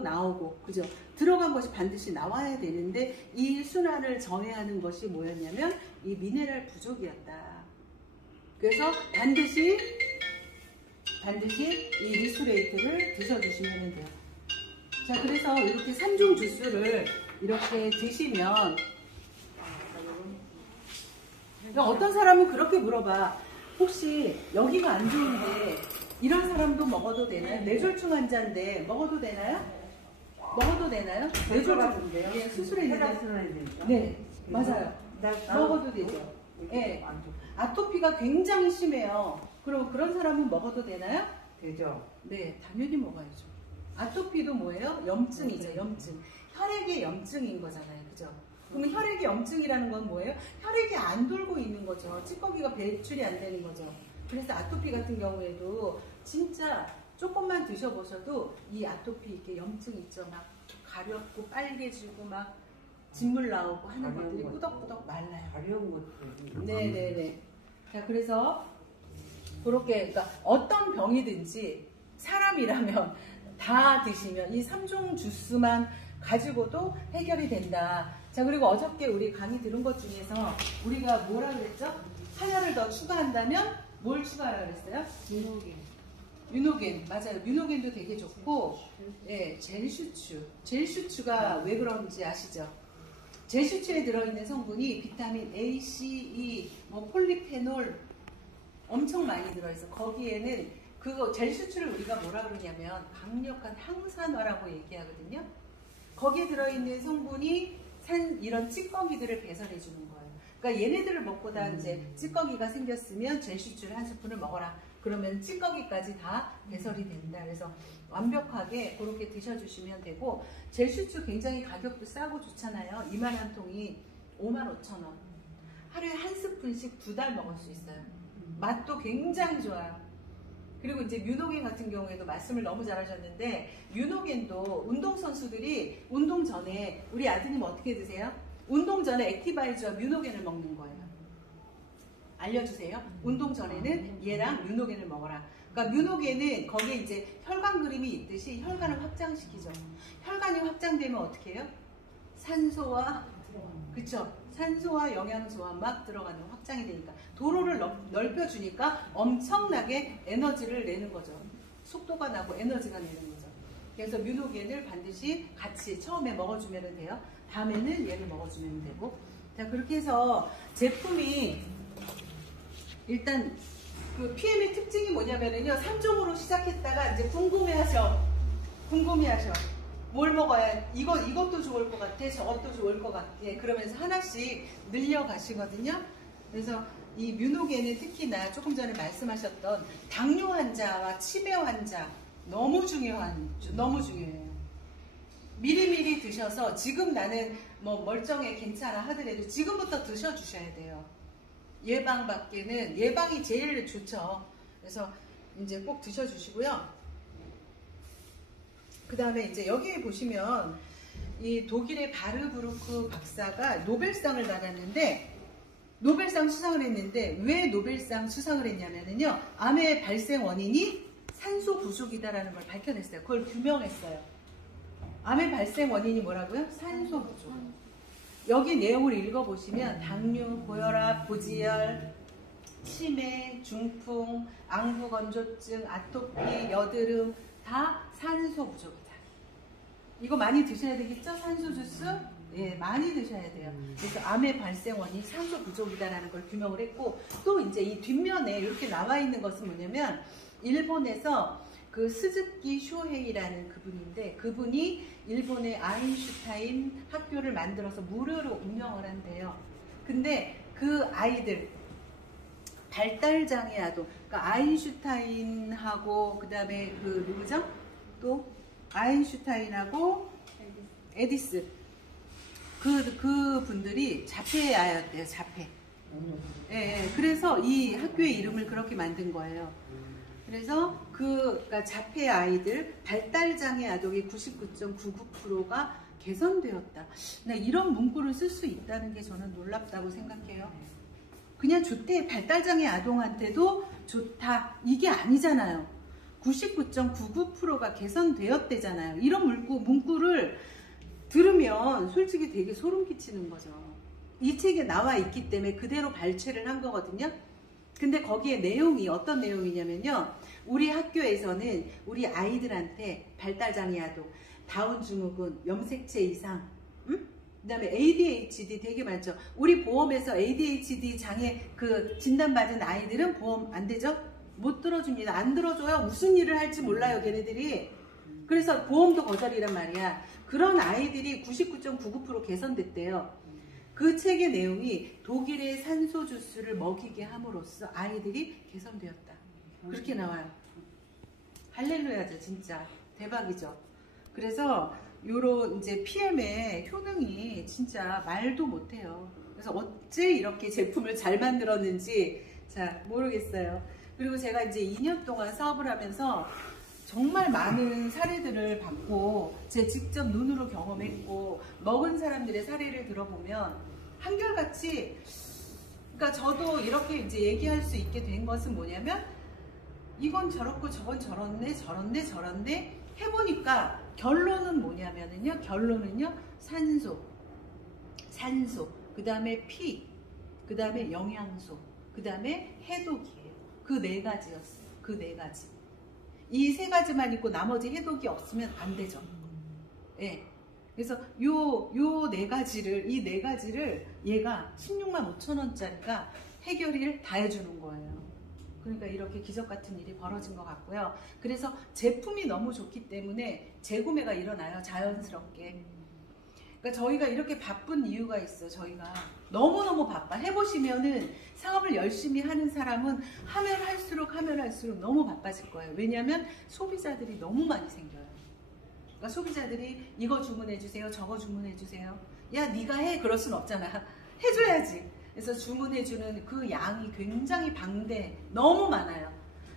나오고 그죠? 들어간 것이 반드시 나와야 되는데 이 순환을 정해하는 것이 뭐였냐면 이 미네랄 부족이었다. 그래서 반드시 이 리스토레이트를 드셔주시면 돼요. 자, 그래서 이렇게 3종 주스를 이렇게 드시면 어떤 사람은 그렇게 물어봐. 혹시 여기가 안 좋은데 이런 사람도 먹어도 되나요? 뇌졸중 환자인데 먹어도 되나요? 먹어도 되나요? 뇌졸중 예, 수술했는데 네, 맞아요. 먹어도 되죠. 예. 아토피가 굉장히 심해요. 그럼 그런 사람은 먹어도 되나요? 되죠. 네, 당연히 먹어야죠. 아토피도 뭐예요? 염증이죠, 염증. 혈액의 염증인 거잖아요. 그죠? 그러면 혈액의 염증이라는 건 뭐예요? 혈액이 안 돌고 있는 거죠. 찌꺼기가 배출이 안 되는 거죠. 그래서 아토피 같은 경우에도 진짜 조금만 드셔보셔도 이 아토피 이렇게 염증 있죠. 막 가렵고 빨개지고 막 진물 나오고 하는 가려운 것들이 것도. 꾸덕꾸덕 말라요. 가려운 것도. 네네네. 자, 그래서 그렇게, 그러니까 어떤 병이든지 사람이라면 다 드시면 이 3종 주스만 가지고도 해결이 된다. 자, 그리고 어저께 우리 강의 들은 것 중에서 우리가 뭐라 그랬죠? 하나를 더 추가한다면 뭘 추가하라 그랬어요? 뮤노겐. 맞아요. 뮤노겐도 되게 좋고, 예, 젤슈추. 젤슈추가 왜 그런지 아시죠? 젤슈추에 들어있는 성분이 비타민 A, C, E, 뭐 폴리페놀 엄청 많이 들어있어. 거기에는 그거 젤슈추를 우리가 뭐라 그러냐면 강력한 항산화라고 얘기하거든요. 거기에 들어있는 성분이 이런 찌꺼기들을 배설해 주는 거예요. 그러니까 얘네들을 먹고다 이제 찌꺼기가 생겼으면 젤슈추를 한 스푼을 먹어라. 그러면 찌꺼기까지 다 배설이 된다. 그래서 완벽하게 그렇게 드셔주시면 되고, 젤슈추 굉장히 가격도 싸고 좋잖아요. 2만 통이 55,000원. 하루에 한 스푼씩 2달 먹을 수 있어요. 맛도 굉장히 좋아요. 그리고 이제 뮤노겐 같은 경우에도 말씀을 너무 잘하셨는데, 뮤노겐도 운동선수들이 운동 전에, 우리 아드님 어떻게 드세요? 운동 전에 액티바이저와 뮤노겐을 먹는 거예요. 알려주세요. 운동 전에는 얘랑 뮤노겐을 먹어라. 그러니까 뮤노겐은 거기에 이제 혈관 그림이 있듯이 혈관을 확장시키죠. 혈관이 확장되면 어떻게 해요? 산소와, 그쵸? 산소와 영양소와 막 들어가는 확장이 되니까 도로를 넓혀주니까 엄청나게 에너지를 내는 거죠. 속도가 나고 에너지가 내는 거죠. 그래서 뮤노겐을 반드시 같이 처음에 먹어주면 돼요. 다음에는 얘를 먹어주면 되고. 자, 그렇게 해서 제품이 일단 그 PM의 특징이 뭐냐면은요, 3종으로 시작했다가 이제 궁금해하셔. 뭘 먹어야, 이것도 좋을 것 같아, 저것도 좋을 것 같아. 그러면서 하나씩 늘려가시거든요. 그래서 이 뮤노겐은 특히나 조금 전에 말씀하셨던 당뇨 환자와 치매 환자 너무 중요해요. 미리미리 드셔서 지금 나는 뭐 멀쩡해 괜찮아 하더라도 지금부터 드셔주셔야 돼요. 예방이 제일 좋죠. 그래서 이제 꼭 드셔주시고요. 그 다음에 이제 여기 보시면 이 독일의 바르부르크 박사가 노벨상을 받았는데, 노벨상 수상을 했는데 왜 노벨상 수상을 했냐면요, 암의 발생 원인이 산소 부족이다라는 걸 밝혀냈어요. 그걸 규명했어요. 암의 발생 원인이 뭐라고요? 산소 부족. 여기 내용을 읽어보시면 당뇨, 고혈압, 고지혈, 치매, 중풍, 앙부건조증, 아토피, 여드름 다 산소 부족이다. 이거 많이 드셔야 되겠죠? 산소 주스? 예, 많이 드셔야 돼요. 그래서 암의 발생 원인이 산소 부족이다라는 걸 규명을 했고, 또 이제 이 뒷면에 이렇게 나와 있는 것은 뭐냐면, 일본에서 그 스즈키 쇼헤이라는 그분인데, 그분이 일본의 아인슈타인 학교를 만들어서 무료로 운영을 한대요. 근데 그 아이들, 발달장애 아동, 그러니까 아인슈타인하고 그 다음에 그 누구죠? 또 아인슈타인하고 에디스, 그 분들이 자폐아였대요. 자폐. 예, 그래서 이 학교의 이름을 그렇게 만든 거예요. 그래서 그러니까 자폐 아이들, 발달장애 아동의 99.99%가 개선되었다. 나 이런 문구를 쓸 수 있다는 게 저는 놀랍다고 생각해요. 그냥 좋대. 발달장애 아동한테도 좋다. 이게 아니잖아요. 99.99%가 개선되었대잖아요. 이런 문구를 들으면 솔직히 되게 소름 끼치는 거죠. 이 책에 나와 있기 때문에 그대로 발췌를 한 거거든요. 근데 거기에 내용이 어떤 내용이냐면요, 우리 학교에서는 우리 아이들한테 발달장애 아동, 다운증후군, 염색체 이상, 그 다음에 ADHD 되게 많죠. 우리 보험에서 ADHD 장애 그 진단받은 아이들은 보험 안 되죠? 못 들어줍니다. 안 들어줘요. 무슨 일을 할지 몰라요, 걔네들이. 그래서 보험도 거절이란 말이야. 그런 아이들이 99.99% 개선됐대요. 그 책의 내용이 독일의 산소 주스를 먹이게 함으로써 아이들이 개선되었다. 그렇게 나와요. 할렐루야죠, 진짜. 대박이죠. 그래서 요런 이제 PM의 효능이 진짜 말도 못해요. 그래서 어째 이렇게 제품을 잘 만들었는지 자 모르겠어요. 그리고 제가 이제 2년 동안 사업을 하면서 정말 많은 사례들을 봤고 제 직접 눈으로 경험했고 먹은 사람들의 사례를 들어보면 한결같이, 그러니까 저도 이렇게 이제 얘기할 수 있게 된 것은 뭐냐면 이건 저렇고 저건 저런데 해보니까 결론은 뭐냐면은요, 결론은요 산소, 그 다음에 피, 그 다음에 영양소, 그 다음에 해독이에요. 그 네 가지였어요. 그 네 가지. 이 세 가지만 있고 나머지 해독이 없으면 안 되죠. 예. 그래서 요 네 가지를, 이 네 가지를 얘가 16만 5천 원짜리가 해결을 다 해주는 거예요. 그러니까 이렇게 기적 같은 일이 벌어진 것 같고요. 그래서 제품이 너무 좋기 때문에 재구매가 일어나요. 자연스럽게. 그러니까 저희가 이렇게 바쁜 이유가 있어요. 저희가 너무너무 바빠. 해보시면은 사업을 열심히 하는 사람은 하면 할수록 너무 바빠질 거예요. 왜냐하면 소비자들이 너무 많이 생겨요. 그러니까 소비자들이 이거 주문해주세요, 저거 주문해주세요. 야, 네가 해. 그럴 순 없잖아. 해줘야지. 그래서 주문해주는 그 양이 굉장히 방대, 너무 많아요.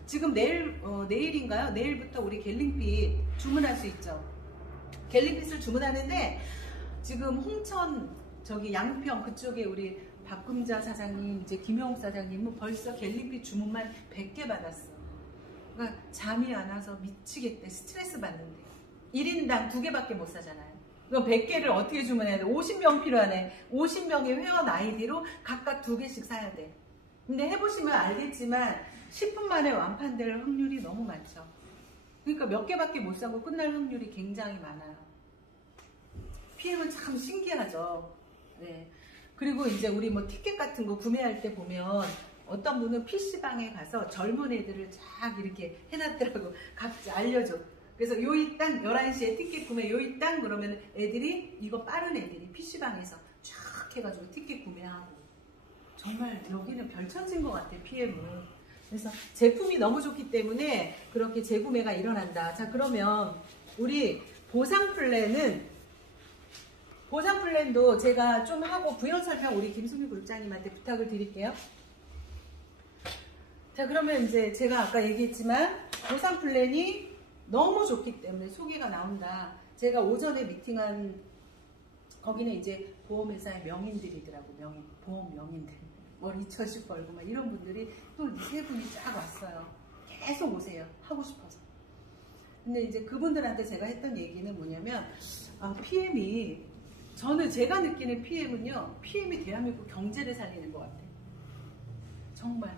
지금 내일인가요? 내일부터 우리 갤링핏 주문할 수 있죠. 갤링핏을 주문하는데 지금 홍천 저기 양평 그쪽에 우리 박금자 사장님, 이제 김영욱 사장님은 벌써 갤링핏 주문만 100개 받았어. 그러니까 잠이 안 와서 미치겠대. 스트레스 받는데 1인당 2개밖에 못 사잖아요. 그럼 100개를 어떻게 주문해야 돼? 50명 필요하네. 50명의 회원 아이디로 각각 2개씩 사야 돼. 근데 해보시면 알겠지만 10분 만에 완판될 확률이 너무 많죠. 그러니까 몇 개밖에 못 사고 끝날 확률이 굉장히 많아요. PM은 참 신기하죠. 네. 그리고 이제 우리 뭐 티켓 같은 거 구매할 때 보면 어떤 분은 PC방에 가서 젊은 애들을 쫙 이렇게 해놨더라고. 각자 알려줘. 그래서 요이 땅 11시에 티켓 구매 요이 땅 그러면 애들이, 이거 빠른 애들이 PC방에서 쫙 해가지고 티켓 구매하고. 정말 여기는 별천지인 것 같아, PM은. 그래서 제품이 너무 좋기 때문에 그렇게 재구매가 일어난다. 자, 그러면 우리 보상 플랜도 제가 좀 하고 부연 설명 우리 김수미 그룹장님한테 부탁을 드릴게요. 자, 그러면 이제 제가 아까 얘기했지만 보상 플랜이 너무 좋기 때문에 소개가 나온다. 제가 오전에 미팅한 거기는 이제 보험회사의 명인들이더라고. 보험 명인들. 뭐 2천씩 벌고 막 이런 분들이 또 세 분이 쫙 왔어요. 계속 오세요. 하고 싶어서. 근데 이제 그분들한테 제가 했던 얘기는 뭐냐면, PM이, 제가 느끼는 PM은요, PM이 대한민국 경제를 살리는 것 같아요. 정말.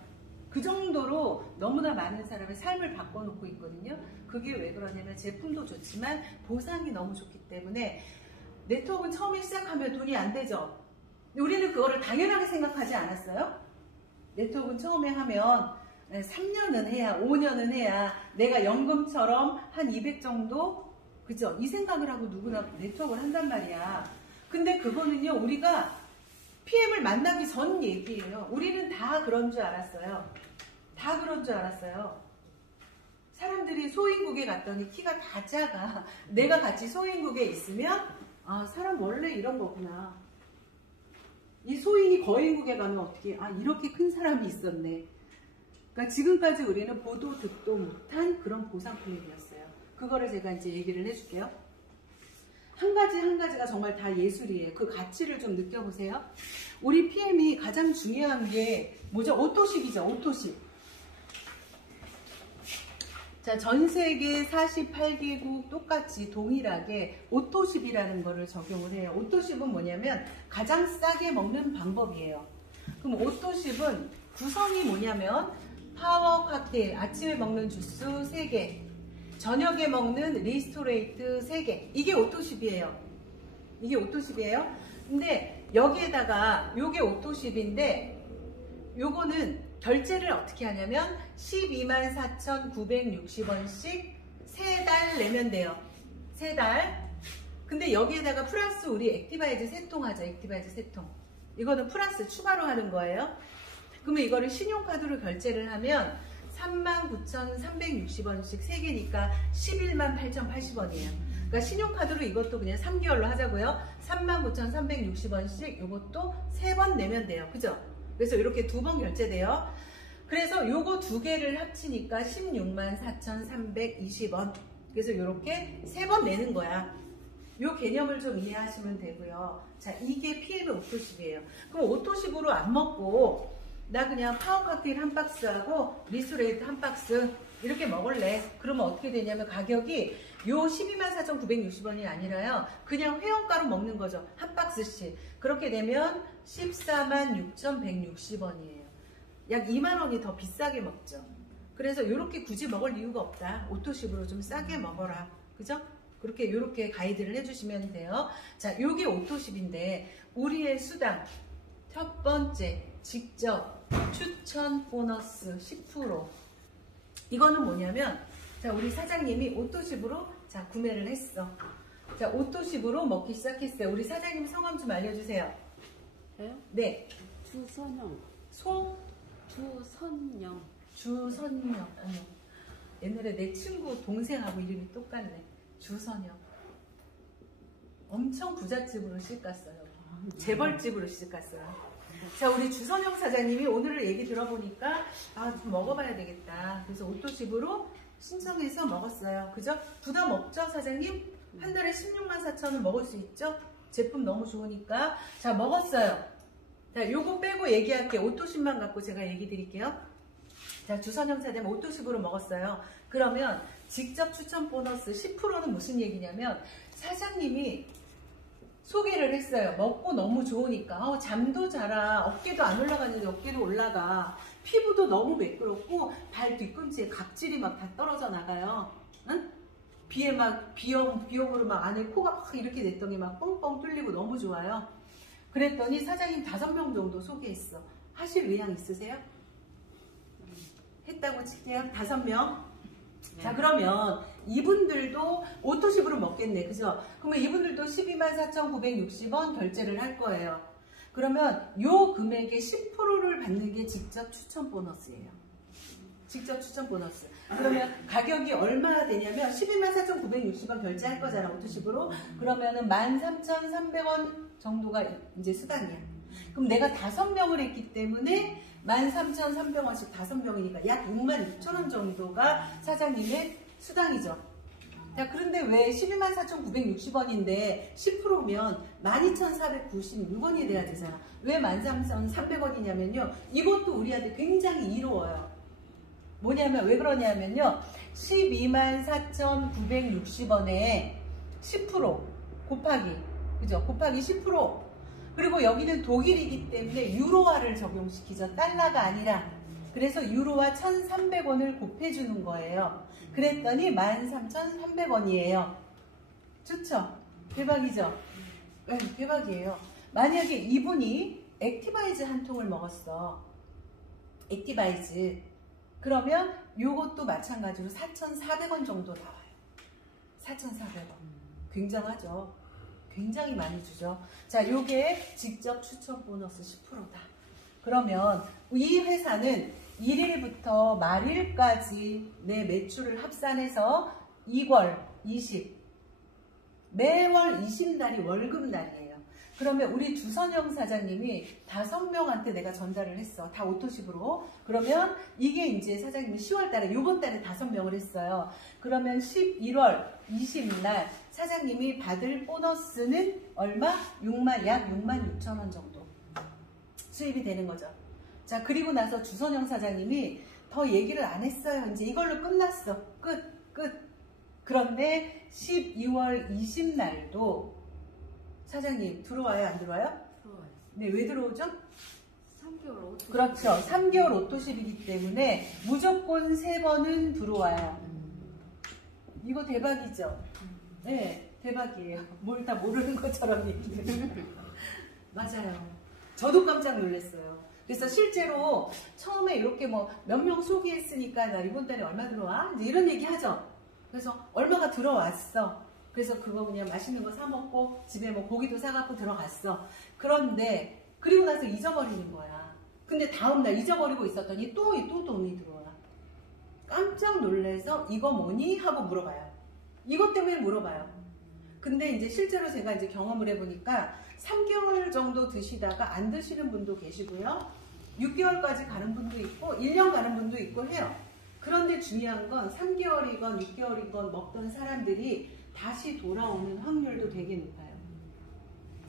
그 정도로 너무나 많은 사람의 삶을 바꿔놓고 있거든요. 그게 왜 그러냐면 제품도 좋지만 보상이 너무 좋기 때문에. 네트워크는 처음에 시작하면 돈이 안 되죠. 우리는 그거를 당연하게 생각하지 않았어요? 네트워크는 처음에 하면 3년은 해야, 5년은 해야 내가 연금처럼 한 200 정도? 그죠? 이 생각을 하고 누구나 네트워크를 한단 말이야. 근데 그거는요, 우리가 PM을 만나기 전 얘기예요. 우리는 다 그런 줄 알았어요. 다 그런 줄 알았어요. 사람들이 소인국에 갔더니 키가 다 작아. 내가 같이 소인국에 있으면 사람 원래 이런 거구나. 이 소인이 거인국에 가면 어떻게, 이렇게 큰 사람이 있었네. 그러니까 지금까지 우리는 보도 듣도 못한 그런 보상 플랜이었어요. 그거를 제가 이제 얘기를 해줄게요. 한 가지 한 가지가 정말 다 예술이에요. 그 가치를 좀 느껴보세요. 우리 PM이 가장 중요한 게 뭐죠? 오토십이죠. 오토십. 자, 전 세계 48개국 똑같이 동일하게 오토십이라는 거를 적용을 해요. 오토십은 뭐냐면 가장 싸게 먹는 방법이에요. 그럼 오토십은 구성이 뭐냐면 파워 칵테일, 아침에 먹는 주스 3개, 저녁에 먹는 리스토레이트 3개. 이게 오토십이에요. 이게 오토십이에요. 근데 여기에다가 요게 오토십인데 요거는 결제를 어떻게 하냐면 124,960원씩 3달 내면 돼요. 3달. 근데 여기에다가 플러스 우리 액티바이즈 세통 하죠. 액티바이즈 세통. 이거는 플러스 추가로 하는 거예요. 그러면 이거를 신용카드로 결제를 하면 39,360원씩 3개니까 118,080원이에요. 그러니까 신용카드로 이것도 그냥 3개월로 하자고요. 39,360원씩 이것도 3번 내면 돼요. 그죠? 그래서 이렇게 2번 결제돼요. 그래서 요거 두 개를 합치니까 164,320원. 그래서 요렇게 3번 내는 거야. 요 개념을 좀 이해하시면 되고요. 자, 이게 PM의 오토십이에요. 그럼 오토십으로 안 먹고 나 그냥 파워 칵테일 한 박스하고 리소레이트 한 박스 이렇게 먹을래. 그러면 어떻게 되냐면 가격이 요 124,960원이 아니라요. 그냥 회원가로 먹는 거죠. 한 박스씩. 그렇게 되면 146,160원이에요. 약 2만 원이 더 비싸게 먹죠. 그래서 이렇게 굳이 먹을 이유가 없다. 오토십으로 좀 싸게 먹어라. 그죠? 그렇게 이렇게 가이드를 해주시면 돼요. 자, 요게 오토십인데 우리의 수당 첫 번째 직접 추천 보너스 10%. 이거는 뭐냐면 자, 우리 사장님이 오토십으로 자 구매를 했어. 자, 오토십으로 먹기 시작했어요. 우리 사장님 성함 좀 알려주세요. 저요? 네. 주선영. 주선영. 주선영. 옛날에 내 친구 동생하고 이름이 똑같네. 주선영. 엄청 부잣집으로 시집갔어요. 재벌집으로 시집갔어요. 자, 우리 주선영 사장님이 오늘 얘기 들어보니까 좀 먹어봐야 되겠다. 그래서 오토십으로 신청해서 먹었어요. 그죠? 부담 없죠, 사장님? 한 달에 164,000원 먹을 수 있죠? 제품 너무 좋으니까. 자, 먹었어요. 자, 요거 빼고 얘기할게요. 오토십만 갖고 제가 얘기 드릴게요. 자, 주선영 사장님 오토십으로 먹었어요. 그러면 직접 추천 보너스 10%는 무슨 얘기냐면 사장님이 소개를 했어요. 먹고 너무 좋으니까 잠도 자라. 어깨도 안 올라가는데 어깨도 올라가. 피부도 너무 매끄럽고 발 뒤꿈치에 각질이 막 다 떨어져 나가요. 응? 비에 막 비염으로 막 안에 코가 막 이렇게 됐더니 막 뻥뻥 뚫리고 너무 좋아요. 그랬더니 사장님 5명 정도 소개했어. 하실 의향 있으세요? 했다고 칠게요. 5명. 자, 그러면 이분들도 오토십으로 먹겠네. 그죠? 그러면 이분들도 124,960원 결제를 할 거예요. 그러면 요 금액의 10%를 받는 게 직접 추천 보너스예요. 직접 추천 보너스. 그러면 가격이 얼마 되냐면 124,960원 결제할 거잖아, 오토십으로. 그러면은 13,300원 정도가 이제 수당이야. 그럼 내가 5명을 했기 때문에 13,300원씩 5명이니까 약 66,000원 정도가 사장님의 수당이죠. 자, 그런데 왜 124,960원인데 10%면 12,496원이 돼야 되잖아. 왜 13,300원이냐면요. 이것도 우리한테 굉장히 이로워요. 뭐냐면 왜 그러냐면요. 124,960원에 10% 곱하기, 그죠? 곱하기 10%. 그리고 여기는 독일이기 때문에 유로화를 적용시키죠. 달러가 아니라. 그래서 유로화 1,300원을 곱해주는 거예요. 그랬더니 13,300원이에요. 좋죠? 대박이죠? 네, 대박이에요. 만약에 이분이 액티바이즈 한 통을 먹었어. 액티바이즈. 그러면 요것도 마찬가지로 4,400원 정도 나와요. 4,400원. 굉장하죠? 굉장히 많이 주죠. 자, 요게 직접 추천 보너스 10%다. 그러면 이 회사는 1일부터 말일까지 내 매출을 합산해서 2월 20, 매월 20날이 월급날이에요. 그러면 우리 주선영 사장님이 5명한테 내가 전달을 했어. 다 오토십으로. 그러면 이게 이제 사장님이 10월 달에, 요번 달에 5명을 했어요. 그러면 11월 20날 사장님이 받을 보너스는 얼마? 약 66,000원 정도 수입이 되는 거죠. 자, 그리고 나서 주선영 사장님이 더 얘기를 안 했어요. 이제 이걸로 끝났어. 끝. 그런데 12월 20날도 사장님 들어와요? 안 들어와요? 들어와요. 네, 왜 들어오죠? 3개월 오토십. 그렇죠. 3개월 오토십이기 때문에 무조건 3번은 들어와요. 이거 대박이죠? 네, 대박이에요. 뭘 다 모르는 것처럼 얘기해요. 맞아요. 저도 깜짝 놀랐어요. 그래서 실제로 처음에 이렇게 뭐 몇 명 소개했으니까 나 이번 달에 얼마 들어와? 이제 이런 얘기 하죠. 그래서 얼마가 들어왔어. 그래서 그거 그냥 맛있는 거 사 먹고 집에 뭐 고기도 사갖고 들어갔어. 그런데 그리고 나서 잊어버리는 거야. 근데 다음날 잊어버리고 있었더니 또 돈이 들어와. 깜짝 놀라서 이거 뭐니? 하고 물어봐요. 이것 때문에 물어봐요. 근데 이제 실제로 제가 이제 경험을 해보니까 3개월 정도 드시다가 안 드시는 분도 계시고요. 6개월까지 가는 분도 있고 1년 가는 분도 있고 해요. 그런데 중요한 건 3개월이건 6개월이건 먹던 사람들이 다시 돌아오는 확률도 되게 높아요.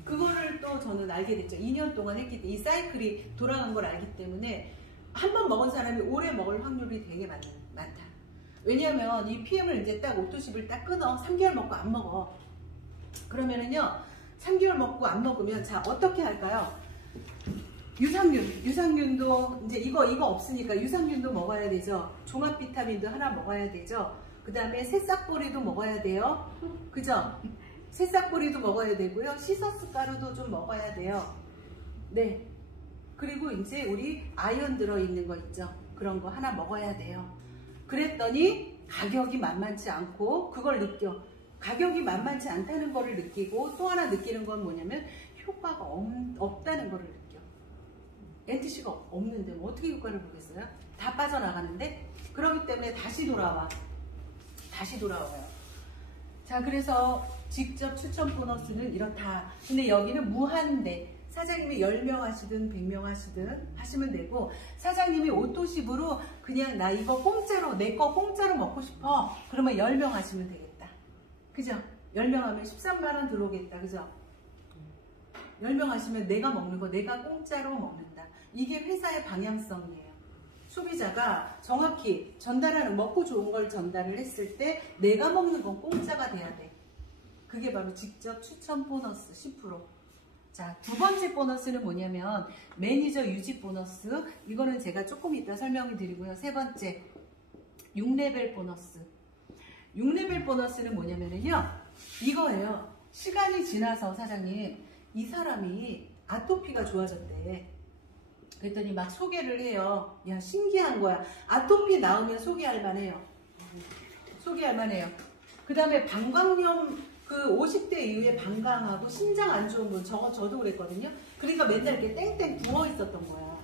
그거를 또 저는 알게 됐죠. 2년 동안 했기 때문에 이 사이클이 돌아간 걸 알기 때문에 한 번 먹은 사람이 오래 먹을 확률이 되게 많다. 왜냐하면 이 PM을 이제 딱 오토십을 딱 끊어. 3개월 먹고 안 먹어. 그러면은요 3개월 먹고 안 먹으면 자 어떻게 할까요? 유산균도 이제 이거 없으니까 유산균도 먹어야 되죠. 종합 비타민도 하나 먹어야 되죠. 그 다음에 새싹보리도 먹어야 돼요. 그죠? 새싹보리도 먹어야 되고요. 시서스 가루도 좀 먹어야 돼요. 네. 그리고 이제 우리 아연 들어있는 거 있죠. 그런 거 하나 먹어야 돼요. 그랬더니 가격이 만만치 않고 그걸 느껴. 가격이 만만치 않다는 거를 느끼고 또 하나 느끼는 건 뭐냐면 효과가 없다는 거를 느껴. NTC가 없는데 뭐 어떻게 효과를 보겠어요? 다 빠져나가는데? 그렇기 때문에 다시 돌아와요. 자, 그래서 직접 추천 보너스는 이렇다. 근데 여기는 무한대. 사장님이 10명 하시든 100명 하시든 하시면 되고, 사장님이 오토십으로 그냥 나 이거 공짜로 내 거 공짜로 먹고 싶어. 그러면 10명 하시면 되겠다. 그죠? 10명 하면 13만원 들어오겠다. 그죠? 10명 하시면 내가 먹는 거 내가 공짜로 먹는다. 이게 회사의 방향성이에요. 소비자가 정확히 전달하는, 먹고 좋은 걸 전달을 했을 때 내가 먹는 건 공짜가 돼야 돼. 그게 바로 직접 추천 보너스 10%. 자, 두 번째 보너스는 뭐냐면 매니저 유지 보너스. 이거는 제가 조금 이따 설명을 드리고요. 세 번째 6레벨 보너스. 6레벨 보너스는 뭐냐면요 이거예요. 시간이 지나서 사장님 이 사람이 아토피가 좋아졌대. 그랬더니 막 소개를 해요. 야, 신기한 거야. 아토피 나오면 소개할 만해요. 그 다음에 방광염, 그 50대 이후에 방광하고 심장 안 좋은 분, 저도 그랬거든요. 그러니까 맨날 이렇게 땡땡 부어 있었던 거야.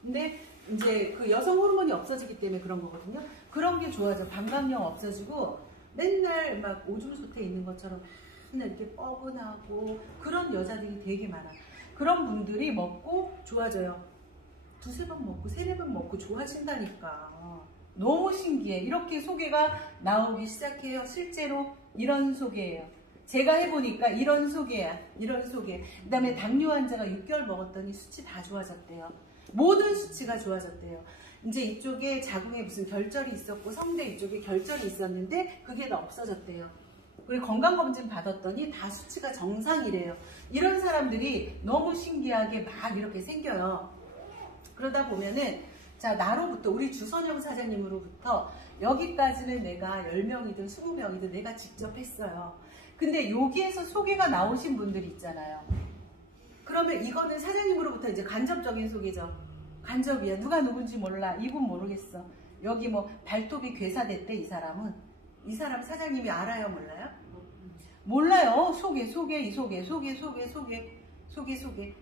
근데 이제 그 여성 호르몬이 없어지기 때문에 그런 거거든요. 그런 게 좋아져. 방광염 없어지고 맨날 막 오줌 솥에 있는 것처럼 맨날 이렇게 뻐근하고 그런 여자들이 되게 많아. 그런 분들이 먹고 좋아져요. 두세 번 먹고 세네 번 먹고 좋아진다니까. 너무 신기해. 이렇게 소개가 나오기 시작해요. 실제로 이런 소개예요. 제가 해보니까 이런 소개야. 이런 소개. 그 다음에 당뇨 환자가 6개월 먹었더니 수치 다 좋아졌대요. 모든 수치가 좋아졌대요. 이제 이쪽에 자궁에 무슨 결절이 있었고 성대 이쪽에 결절이 있었는데 그게 다 없어졌대요. 그리고 건강검진 받았더니 다 수치가 정상이래요. 이런 사람들이 너무 신기하게 막 이렇게 생겨요. 그러다 보면은 자, 나로부터 우리 주선영 사장님으로부터 여기까지는 내가 10명이든 20명이든 내가 직접 했어요. 근데 여기에서 소개가 나오신 분들이 있잖아요. 그러면 이거는 사장님으로부터 이제 간접적인 소개죠. 간접이야. 누가 누군지 몰라. 이분 모르겠어. 여기 뭐 발톱이 괴사됐대. 이 사람은. 이 사람 사장님이 알아요? 몰라요? 몰라요. 소개.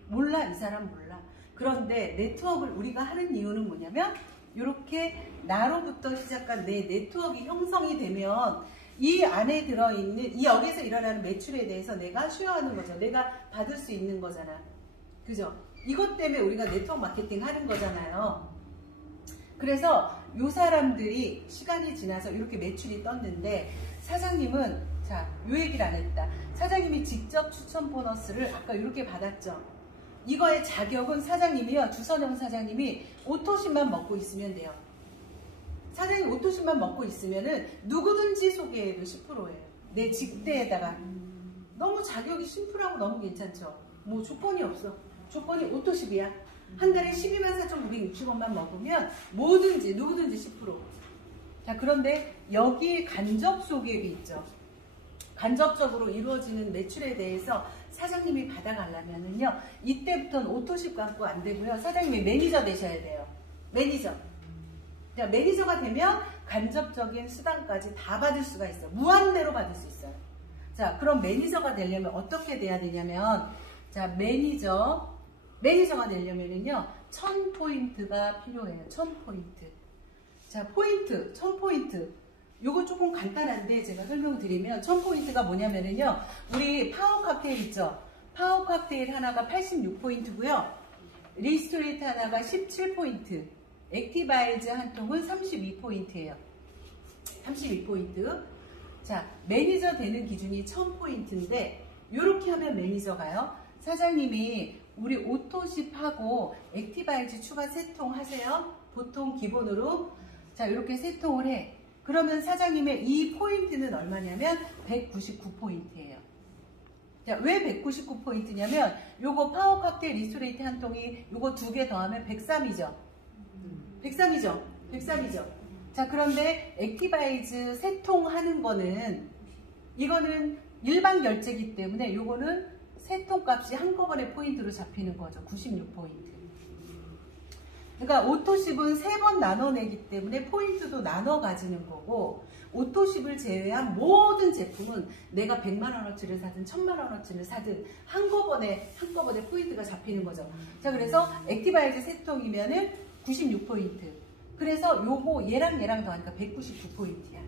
몰라. 이 사람 몰라. 그런데 네트워크를 우리가 하는 이유는 뭐냐면 이렇게 나로부터 시작한 내 네트워크가 형성이 되면 이 안에 들어있는 이 여기서 일어나는 매출에 대해서 내가 수여하는 거죠. 내가 받을 수 있는 거잖아. 그죠? 이것 때문에 우리가 네트워크 마케팅 하는 거잖아요. 그래서 이 사람들이 시간이 지나서 이렇게 매출이 떴는데 사장님은 자, 요 얘기를 안 했다. 사장님이 직접 추천 보너스를 아까 이렇게 받았죠. 이거의 자격은 사장님이요. 주선영 사장님이 오토십만 먹고 있으면 돼요. 사장님 오토십만 먹고 있으면은 누구든지 소개해도 10%예요. 내 직대에다가. 너무 자격이 심플하고 너무 괜찮죠. 뭐 조건이 없어. 조건이 오토십이야. 한 달에 124,960원만 먹으면 뭐든지 누구든지 10%. 자, 그런데 여기 간접 소개액이 있죠. 간접적으로 이루어지는 매출에 대해서 사장님이 받아가려면은요, 이때부터는 오토십 갖고 안 되고요. 사장님이 매니저 되셔야 돼요. 매니저. 자, 매니저가 되면 간접적인 수당까지 다 받을 수가 있어요. 무한대로 받을 수 있어요. 자, 그럼 매니저가 되려면 어떻게 돼야 되냐면, 자, 매니저가 되려면은요, 1000포인트가 필요해요. 1000포인트. 자, 포인트, 1000포인트. 요거 조금 간단한데 제가 설명을 드리면 1000포인트가 뭐냐면은요, 우리 파워 칵테일 있죠? 파워 칵테일 하나가 86포인트고요. 리스토레이트 하나가 17포인트, 액티바이즈 한 통은 32포인트예요. 32포인트. 자, 매니저 되는 기준이 1000포인트인데 이렇게 하면 매니저가요. 사장님이 우리 오토십하고 액티바이즈 추가 3통 하세요. 보통 기본으로. 자, 이렇게 3통을 해. 그러면 사장님의 이 포인트는 얼마냐면 199포인트예요. 자, 왜 199포인트냐면 요거 파워 칵테일 리스토레이트 한 통이 요거 2개 더하면 103이죠. 103이죠. 103이죠. 자, 그런데 액티바이즈 3통 하는 거는 이거는 일반 결제기 때문에 요거는 3통 값이 한꺼번에 포인트로 잡히는 거죠. 96포인트. 그러니까 오토십은 3번 나눠내기 때문에 포인트도 나눠 가지는 거고, 오토십을 제외한 모든 제품은 내가 100만원어치를 사든 1000만원어치를 사든 한꺼번에 포인트가 잡히는 거죠. 자, 그래서 액티바이즈 3통이면은 96포인트. 그래서 요거 얘랑 더하니까 199포인트야.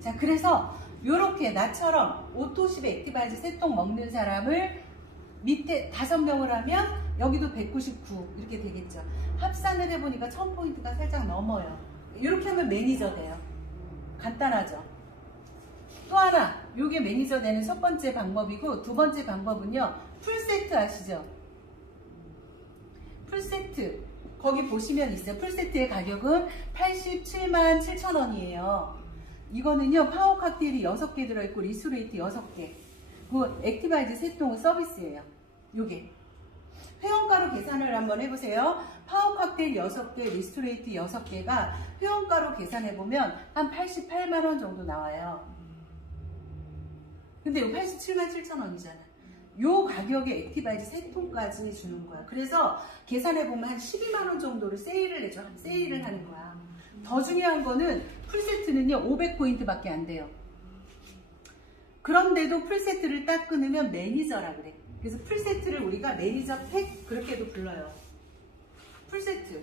자, 그래서 요렇게 나처럼 오토십에 액티바이즈 3통 먹는 사람을 밑에 5명을 하면 여기도 199 이렇게 되겠죠. 합산을 해보니까 1000포인트가 살짝 넘어요. 이렇게 하면 매니저 돼요. 간단하죠. 또 하나, 요게 매니저 되는 첫 번째 방법이고, 두 번째 방법은요, 풀세트 아시죠? 풀세트 거기 보시면 있어요. 풀세트의 가격은 87만 7천원이에요. 이거는요, 파워 칵테일이 6개 들어있고 리스토레이트 6개, 그 액티바이즈 3통은 서비스예요. 요게 회원가로 계산을 한번 해보세요. 파워 칵테일 6개, 리스토레이트 6개가 회원가로 계산해보면 한 88만원 정도 나와요. 근데 이거 87만 7천원이잖아. 요 가격에 액티바이즈 3통까지 주는 거야. 그래서 계산해보면 한 12만원 정도를 세일을 해줘. 세일을 하는 거야. 더 중요한 거는 풀세트는요, 500포인트 밖에 안 돼요. 그런데도 풀세트를 딱 끊으면 매니저라 그래. 그래서 풀세트를 우리가 매니저 팩 그렇게도 불러요. 풀세트.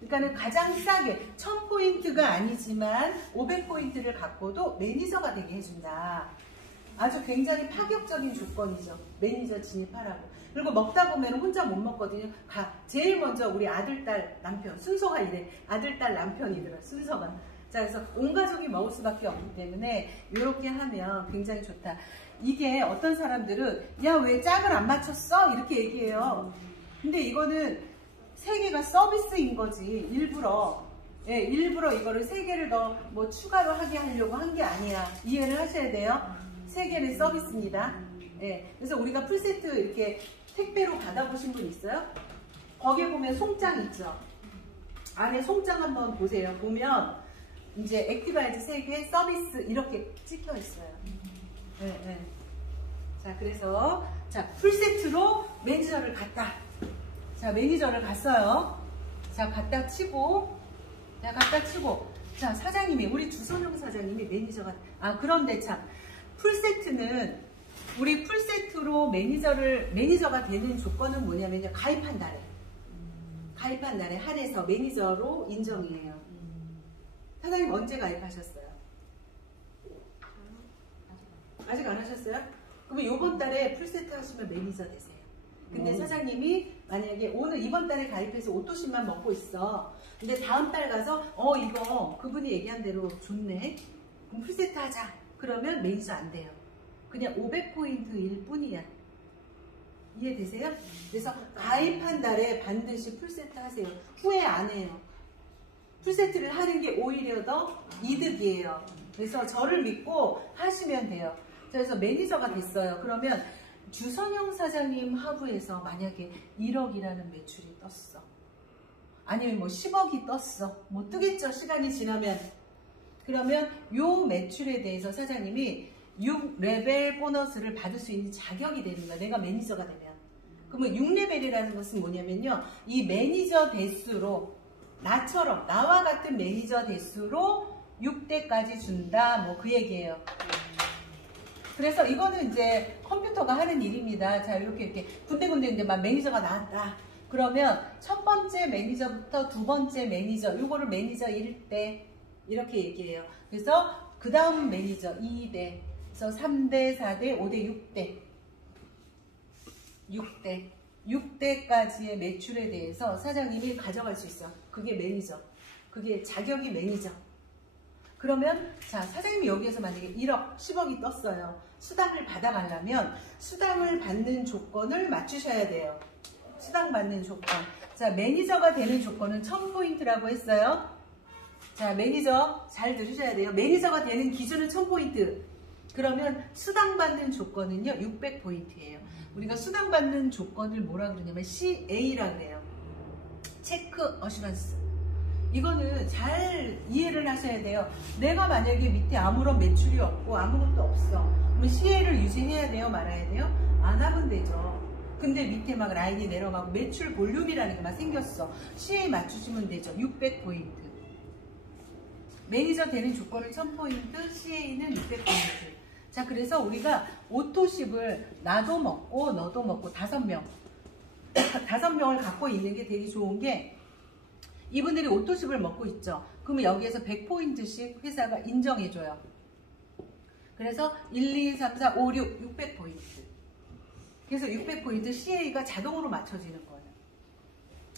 그러니까는 가장 싸게 1000포인트가 아니지만 500포인트를 갖고도 매니저가 되게 해준다. 아주 굉장히 파격적인 조건이죠. 매니저 진입하라고. 그리고 먹다 보면 혼자 못 먹거든요. 제일 먼저 우리 아들, 딸, 남편. 순서가 이래. 아들, 딸, 남편이더라. 순서가. 자, 그래서 온 가족이 먹을 수밖에 없기 때문에 이렇게 하면 굉장히 좋다. 이게 어떤 사람들은 야, 왜 짝을 안 맞췄어? 이렇게 얘기해요. 근데 이거는 3개가 서비스인 거지. 일부러. 예, 일부러 이거를 3개를 더 뭐 추가로 하게 하려고 한 게 아니야. 이해를 하셔야 돼요. 3개는 서비스입니다. 예, 그래서 우리가 풀세트 이렇게 택배로 받아보신 분 있어요? 거기에 보면 송장 있죠? 안에 송장 한번 보세요. 보면 이제 액티바이즈 3개 서비스 이렇게 찍혀 있어요. 예, 예. 자, 그래서 자, 풀세트로 매니저를 갔다. 자, 매니저를 갔어요. 자, 갖다 치고 자, 사장님이, 우리 주선영 사장님이 매니저가, 그런데 참, 풀세트는, 우리 풀세트로 매니저가 되는 조건은 뭐냐면요, 가입한 날에 한해서 매니저로 인정이에요. 사장님 언제 가입하셨어요? 아직 안 하셨어요? 그러면 요번 달에 풀세트 하시면 매니저 되세요. 근데 사장님이 만약에 이번 달에 가입해서 오토십만 먹고 있어. 근데 다음 달 가서 이거 그분이 얘기한 대로 좋네. 그럼 풀세트 하자. 그러면 매니저 안 돼요. 그냥 500포인트일 뿐이야. 이해되세요? 그래서 가입한 달에 반드시 풀세트 하세요. 후회 안 해요. 풀세트를 하는 게 오히려 더 이득이에요. 그래서 저를 믿고 하시면 돼요. 그래서 매니저가 됐어요. 그러면 주선영 사장님 하부에서 만약에 1억이라는 매출이 떴어. 아니면 뭐 10억이 떴어. 뭐 뜨겠죠. 시간이 지나면. 그러면 요 매출에 대해서 사장님이 6레벨 보너스를 받을 수 있는 자격이 되는 거야. 내가 매니저가 되면. 그러면 6레벨이라는 것은 뭐냐면요. 이 매니저 대수로 나처럼 나와 같은 매니저 대수로 6대까지 준다. 뭐 그 얘기예요. 그래서 이거는 이제 컴퓨터가 하는 일입니다. 자, 이렇게 군데군데 이제 막 매니저가 나왔다. 그러면 첫 번째 매니저부터 두 번째 매니저, 요거를 매니저 1대 이렇게 얘기해요. 그래서 그 다음 매니저 2대, 그래서 3대, 4대, 5대, 6대. 6대까지의 매출에 대해서 사장님이 가져갈 수 있어. 그게 매니저. 그게 자격이 매니저. 그러면 자 사장님이 여기에서 만약에 1억, 10억이 떴어요. 수당을 받아가려면 수당을 받는 조건을 맞추셔야 돼요. 수당 받는 조건. 자 매니저가 되는 조건은 1000포인트라고 했어요. 자 매니저 잘 들으셔야 돼요. 매니저가 되는 기준은 1000포인트. 그러면 수당 받는 조건은요 600포인트예요. 우리가 수당 받는 조건을 뭐라 그러냐면 CA라 그래요. 체크 어슈런스. 이거는 잘 이해를 하셔야 돼요. 내가 만약에 밑에 아무런 매출이 없고 아무것도 없어. 그럼 CA를 유지해야 돼요? 말아야 돼요? 안 하면 되죠. 근데 밑에 막 라인이 내려가고 매출 볼륨이라는 게 막 생겼어. CA 맞추시면 되죠. 600포인트. 매니저 되는 조건은 1000포인트, CA는 600포인트. 자, 그래서 우리가 오토십을 나도 먹고 너도 먹고 5명. 5명을 갖고 있는 게 되게 좋은 게 이분들이 오토십을 먹고 있죠. 그러면 여기에서 100포인트씩 회사가 인정해줘요. 그래서 1, 2, 3, 4, 5, 6, 600포인트. 그래서 600포인트 CA가 자동으로 맞춰지는 거예요.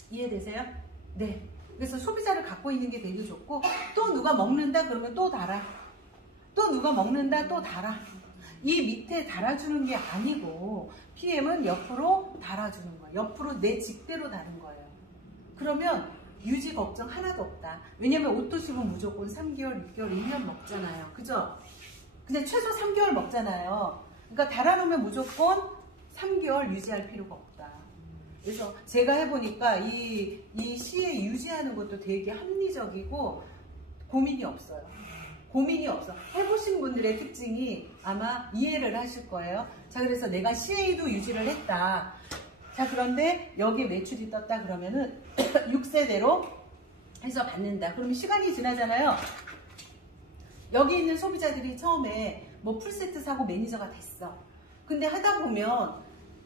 이해되세요? 네. 그래서 소비자를 갖고 있는 게 되게 좋고 또 누가 먹는다 그러면 또 달아. 또 누가 먹는다 또 달아. 이 밑에 달아주는 게 아니고 PM은 옆으로 달아주는 거예요. 옆으로 내 직대로 다는 거예요. 그러면 유지 걱정 하나도 없다. 왜냐면 오토십은 무조건 3개월, 6개월, 1년 먹잖아요. 그죠? 근데 최소 3개월 먹잖아요. 그러니까 달아놓으면 무조건 3개월 유지할 필요가 없다. 그래서 제가 해보니까 이 CA 유지하는 것도 되게 합리적이고 고민이 없어요. 고민이 없어. 해보신 분들의 특징이 아마 이해를 하실 거예요. 자, 그래서 내가 CA도 유지를 했다. 자, 그런데 여기 매출이 떴다 그러면은 6세대로 해서 받는다. 그러면 시간이 지나잖아요. 여기 있는 소비자들이 처음에 뭐 풀세트 사고 매니저가 됐어. 근데 하다 보면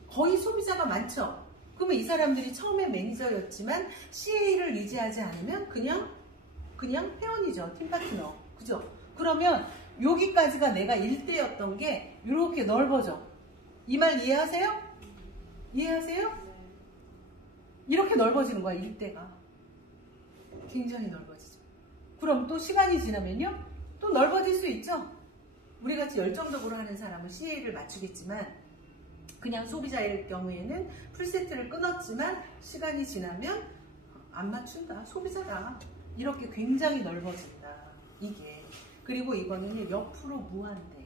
거의 소비자가 많죠. 그러면 이 사람들이 처음에 매니저였지만 CA를 유지하지 않으면 그냥 회원이죠. 팀파트너. 그죠? 그러면 여기까지가 내가 1대였던 게 이렇게 넓어져. 이 말 이해하세요? 이해하세요? 이렇게 넓어지는 거야, 1대가. 굉장히 넓어지죠. 그럼 또 시간이 지나면요? 또 넓어질 수 있죠? 우리 같이 열정적으로 하는 사람은 CA를 맞추겠지만 그냥 소비자일 경우에는 풀세트를 끊었지만 시간이 지나면 안 맞춘다. 소비자다. 이렇게 굉장히 넓어진다. 이게. 그리고 이거는 옆으로 무한대.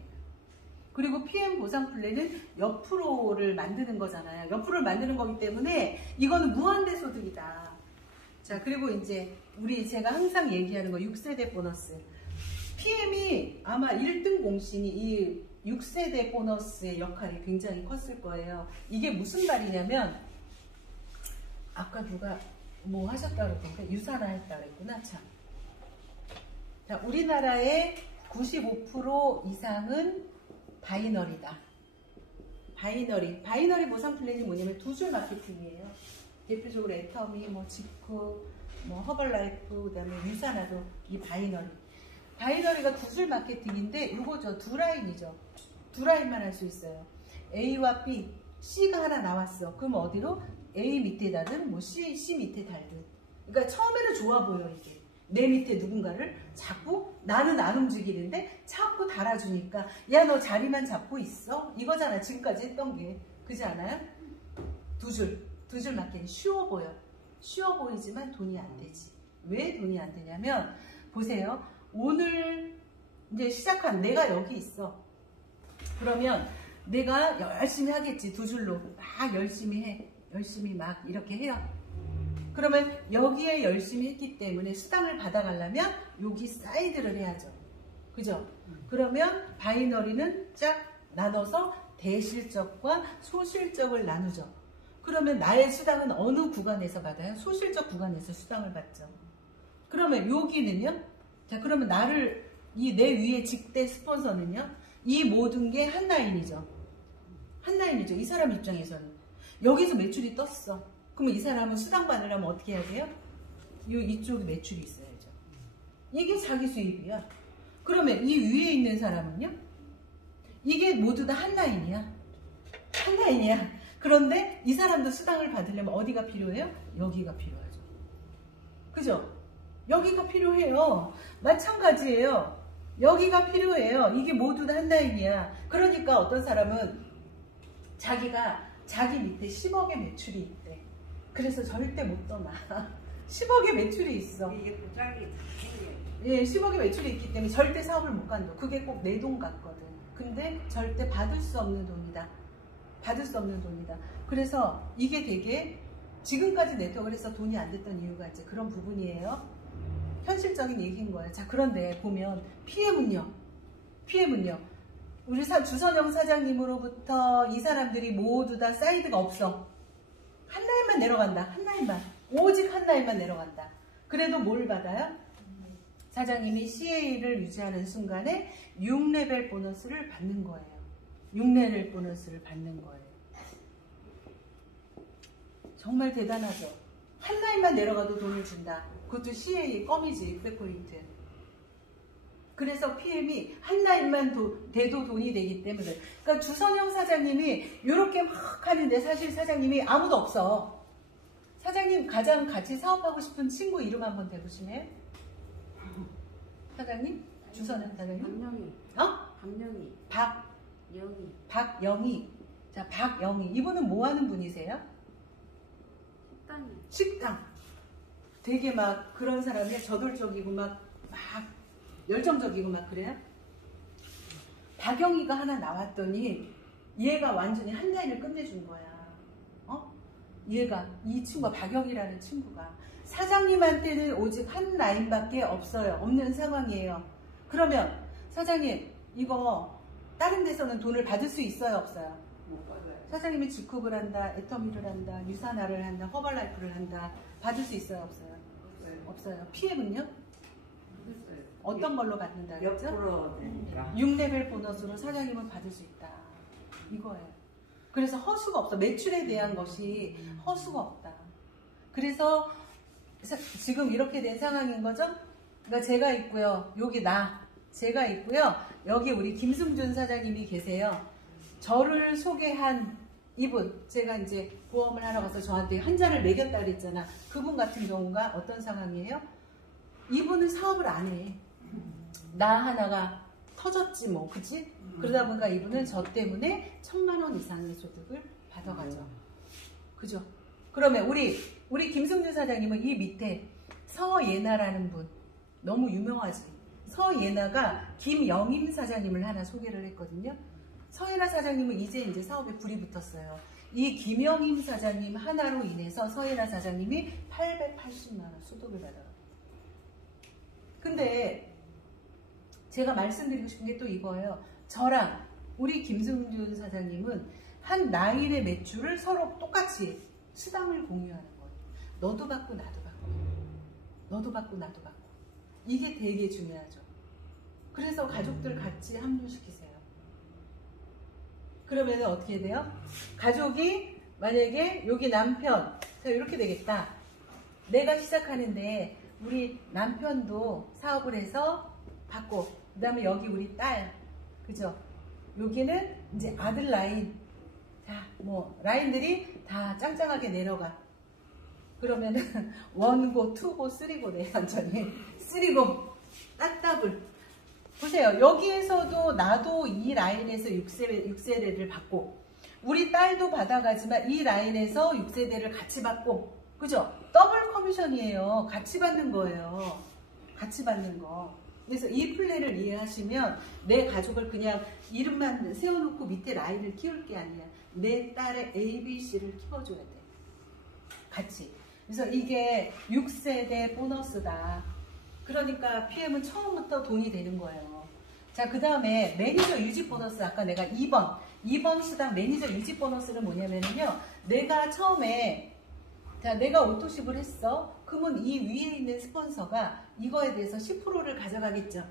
그리고 PM 보상 플랜은 옆으로를 만드는 거잖아요. 옆으로를 만드는 거기 때문에 이거는 무한대 소득이다. 자, 그리고 이제 제가 항상 얘기하는 거 6세대 보너스. PM이 아마 1등 공신이 이 6세대 보너스의 역할이 굉장히 컸을 거예요. 이게 무슨 말이냐면 아까 누가 뭐 하셨다고 그랬던가? 유산화 했다고 그랬구나. 참. 자, 우리나라의 95% 이상은 바이너리다. 바이너리 보상 플랜이 뭐냐면 두 줄 마케팅이에요. 대표적으로 애터미, 뭐 지프, 뭐 허벌라이프, 그다음에 유산화도 이 바이너리가 두 줄 마케팅인데 이거 두 라인이죠. 두 라인만 할 수 있어요. A와 B, C가 하나 나왔어. 그럼 어디로? A 밑에 달든 뭐 C 밑에 달든. 그러니까 처음에는 좋아 보여 이게. 내 밑에 누군가를 자꾸 나는 안 움직이는데 자꾸 달아주니까 야 너 자리만 잡고 있어? 이거잖아 지금까지 했던 게. 그지 않아요? 두 줄 맞기는 쉬워 보여. 쉬워 보이지만 돈이 안 되지. 왜 돈이 안 되냐면 보세요. 오늘 이제 시작한 내가 여기 있어. 그러면 내가 열심히 하겠지. 두 줄로 막 열심히 해. 열심히 막 이렇게 해요. 그러면 여기에 열심히 했기 때문에 수당을 받아가려면 여기 사이드를 해야죠. 그죠? 그러면 바이너리는 쫙 나눠서 대실적과 소실적을 나누죠. 그러면 나의 수당은 어느 구간에서 받아요? 소실적 구간에서 수당을 받죠. 그러면 여기는요? 자, 그러면 내 위에 직대 스폰서는요? 이 모든 게 한 라인이죠. 한 라인이죠. 이 사람 입장에서는. 여기서 매출이 떴어. 그러면 이 사람은 수당 받으려면 어떻게 해야 돼요? 이쪽에 매출이 있어야죠. 이게 자기 수입이야. 그러면 이 위에 있는 사람은요? 이게 모두 다 한 라인이야. 한 라인이야. 그런데 이 사람도 수당을 받으려면 어디가 필요해요? 여기가 필요하죠. 그죠? 여기가 필요해요. 마찬가지예요. 여기가 필요해요. 이게 모두 다 한 라인이야. 그러니까 어떤 사람은 자기가 자기 밑에 10억의 매출이 있대. 그래서 절대 못 떠나. 10억의 매출이 있어. 이게 보장이 다 생겨요. 예, 10억의 매출이 있기 때문에 절대 사업을 못 간다. 그게 꼭 내 돈 같거든. 근데 절대 받을 수 없는 돈이다. 받을 수 없는 돈이다. 그래서 이게 되게 지금까지 네트워크를 해서 돈이 안 됐던 이유가 이제 그런 부분이에요. 현실적인 얘기인 거예요. 자, 그런데 보면 PM은요. 우리 주선영 사장님으로부터 이 사람들이 모두 다 사이드가 없어. 한 라인만 내려간다. 한 라인만. 오직 한 라인만 내려간다. 그래도 뭘 받아요? 사장님이 CA를 유지하는 순간에 6레벨 보너스를 받는 거예요. 6레벨 보너스를 받는 거예요. 정말 대단하죠. 한 라인만 내려가도 돈을 준다. 그것도 CA 껌이지, 600포인트. 그래서 PM이 한 라인만 돼도 돈이 되기 때문에. 그러니까 주선영 사장님이 이렇게 막 하는데 사실 사장님이 아무도 없어. 사장님 가장 같이 사업하고 싶은 친구 이름 한번 대보시네요. 사장님? 주선영 사장님? 박영희. 박영희. 영희. 박영희. 자, 박영희. 이분은 뭐 하는 분이세요? 식당이. 식당. 되게 막 그런 사람이 저돌적이고 막 열정적이고 막 그래요? 박영희가 하나 나왔더니 얘가 완전히 한 라인을 끝내준 거야. 얘가, 이 친구가, 박영희라는 친구가 사장님한테는 오직 한 라인밖에 없어요. 없는 상황이에요. 그러면 사장님 이거 다른 데서는 돈을 받을 수 있어요? 없어요? 못 받아요. 사장님이 G컵을 한다, 애터미를 한다, 유산화를 한다, 허벌라이프를 한다. 받을 수 있어요? 없어요? 없어요. PM은요? 없어요. 어떤 걸로 받는다 몇 그랬죠? 프로 되니까. 6레벨 보너스로 사장님은 받을 수 있다. 이거예요. 그래서 허수가 없어. 매출에 대한 것이 허수가 없다. 그래서 지금 이렇게 된 상황인 거죠? 그러니까 제가 있고요. 여기 제가 있고요. 여기 우리 김승준 사장님이 계세요. 저를 소개한 이분, 제가 이제 보험을 하러 가서 저한테 한 잔을 먹였다 그랬잖아. 그분 같은 경우가 어떤 상황이에요? 이분은 사업을 안 해. 나 하나가 터졌지 뭐, 그치? 그러다 보니까 이분은 저 때문에 1,000만 원 이상의 소득을 받아가죠. 그죠? 그러면 우리 김승준 사장님은 이 밑에 서예나라는 분, 너무 유명하지? 서예나가 김영임 사장님을 하나 소개를 했거든요. 서예나 사장님은 이제 사업에 불이 붙었어요. 이 김영임 사장님 하나로 인해서 서예나 사장님이 880만 원 소득을 받아요. 근데 제가 말씀드리고 싶은 게 또 이거예요. 저랑 우리 김승준 사장님은 한 라인의 매출을 서로 똑같이 수당을 공유하는 거예요. 너도 받고 나도 받고. 너도 받고 나도 받고. 이게 되게 중요하죠. 그래서 가족들 같이 합류시키세요. 그러면 어떻게 돼요? 가족이 만약에 여기 남편, 자 이렇게 되겠다. 내가 시작하는데 우리 남편도 사업을 해서 받고, 그 다음에 여기 우리 딸, 그죠? 여기는 이제 아들 라인. 자, 뭐 라인들이 다 짱짱하게 내려가. 그러면은 원고, 투고, 쓰리고 돼. 완전히 쓰리고 딱따블. 보세요. 여기에서도 나도 이 라인에서 6세대를 받고, 우리 딸도 받아가지만 이 라인에서 6세대를 같이 받고, 그죠? 더블 커미션이에요. 같이 받는 거예요. 같이 받는 거. 그래서 이 플랜을 이해하시면 내 가족을 그냥 이름만 세워놓고 밑에 라인을 키울 게 아니야. 내 딸의 ABC를 키워줘야 돼. 같이. 그래서 이게 6세대 보너스다. 그러니까 PM은 처음부터 돈이 되는 거예요. 자, 그 다음에 매니저 유지 보너스. 아까 내가 2번 수당 매니저 유지 보너스는 뭐냐면요. 내가 처음에, 자, 내가 오토십을 했어. 그러면 이 위에 있는 스폰서가 이거에 대해서 10%를 가져가겠죠.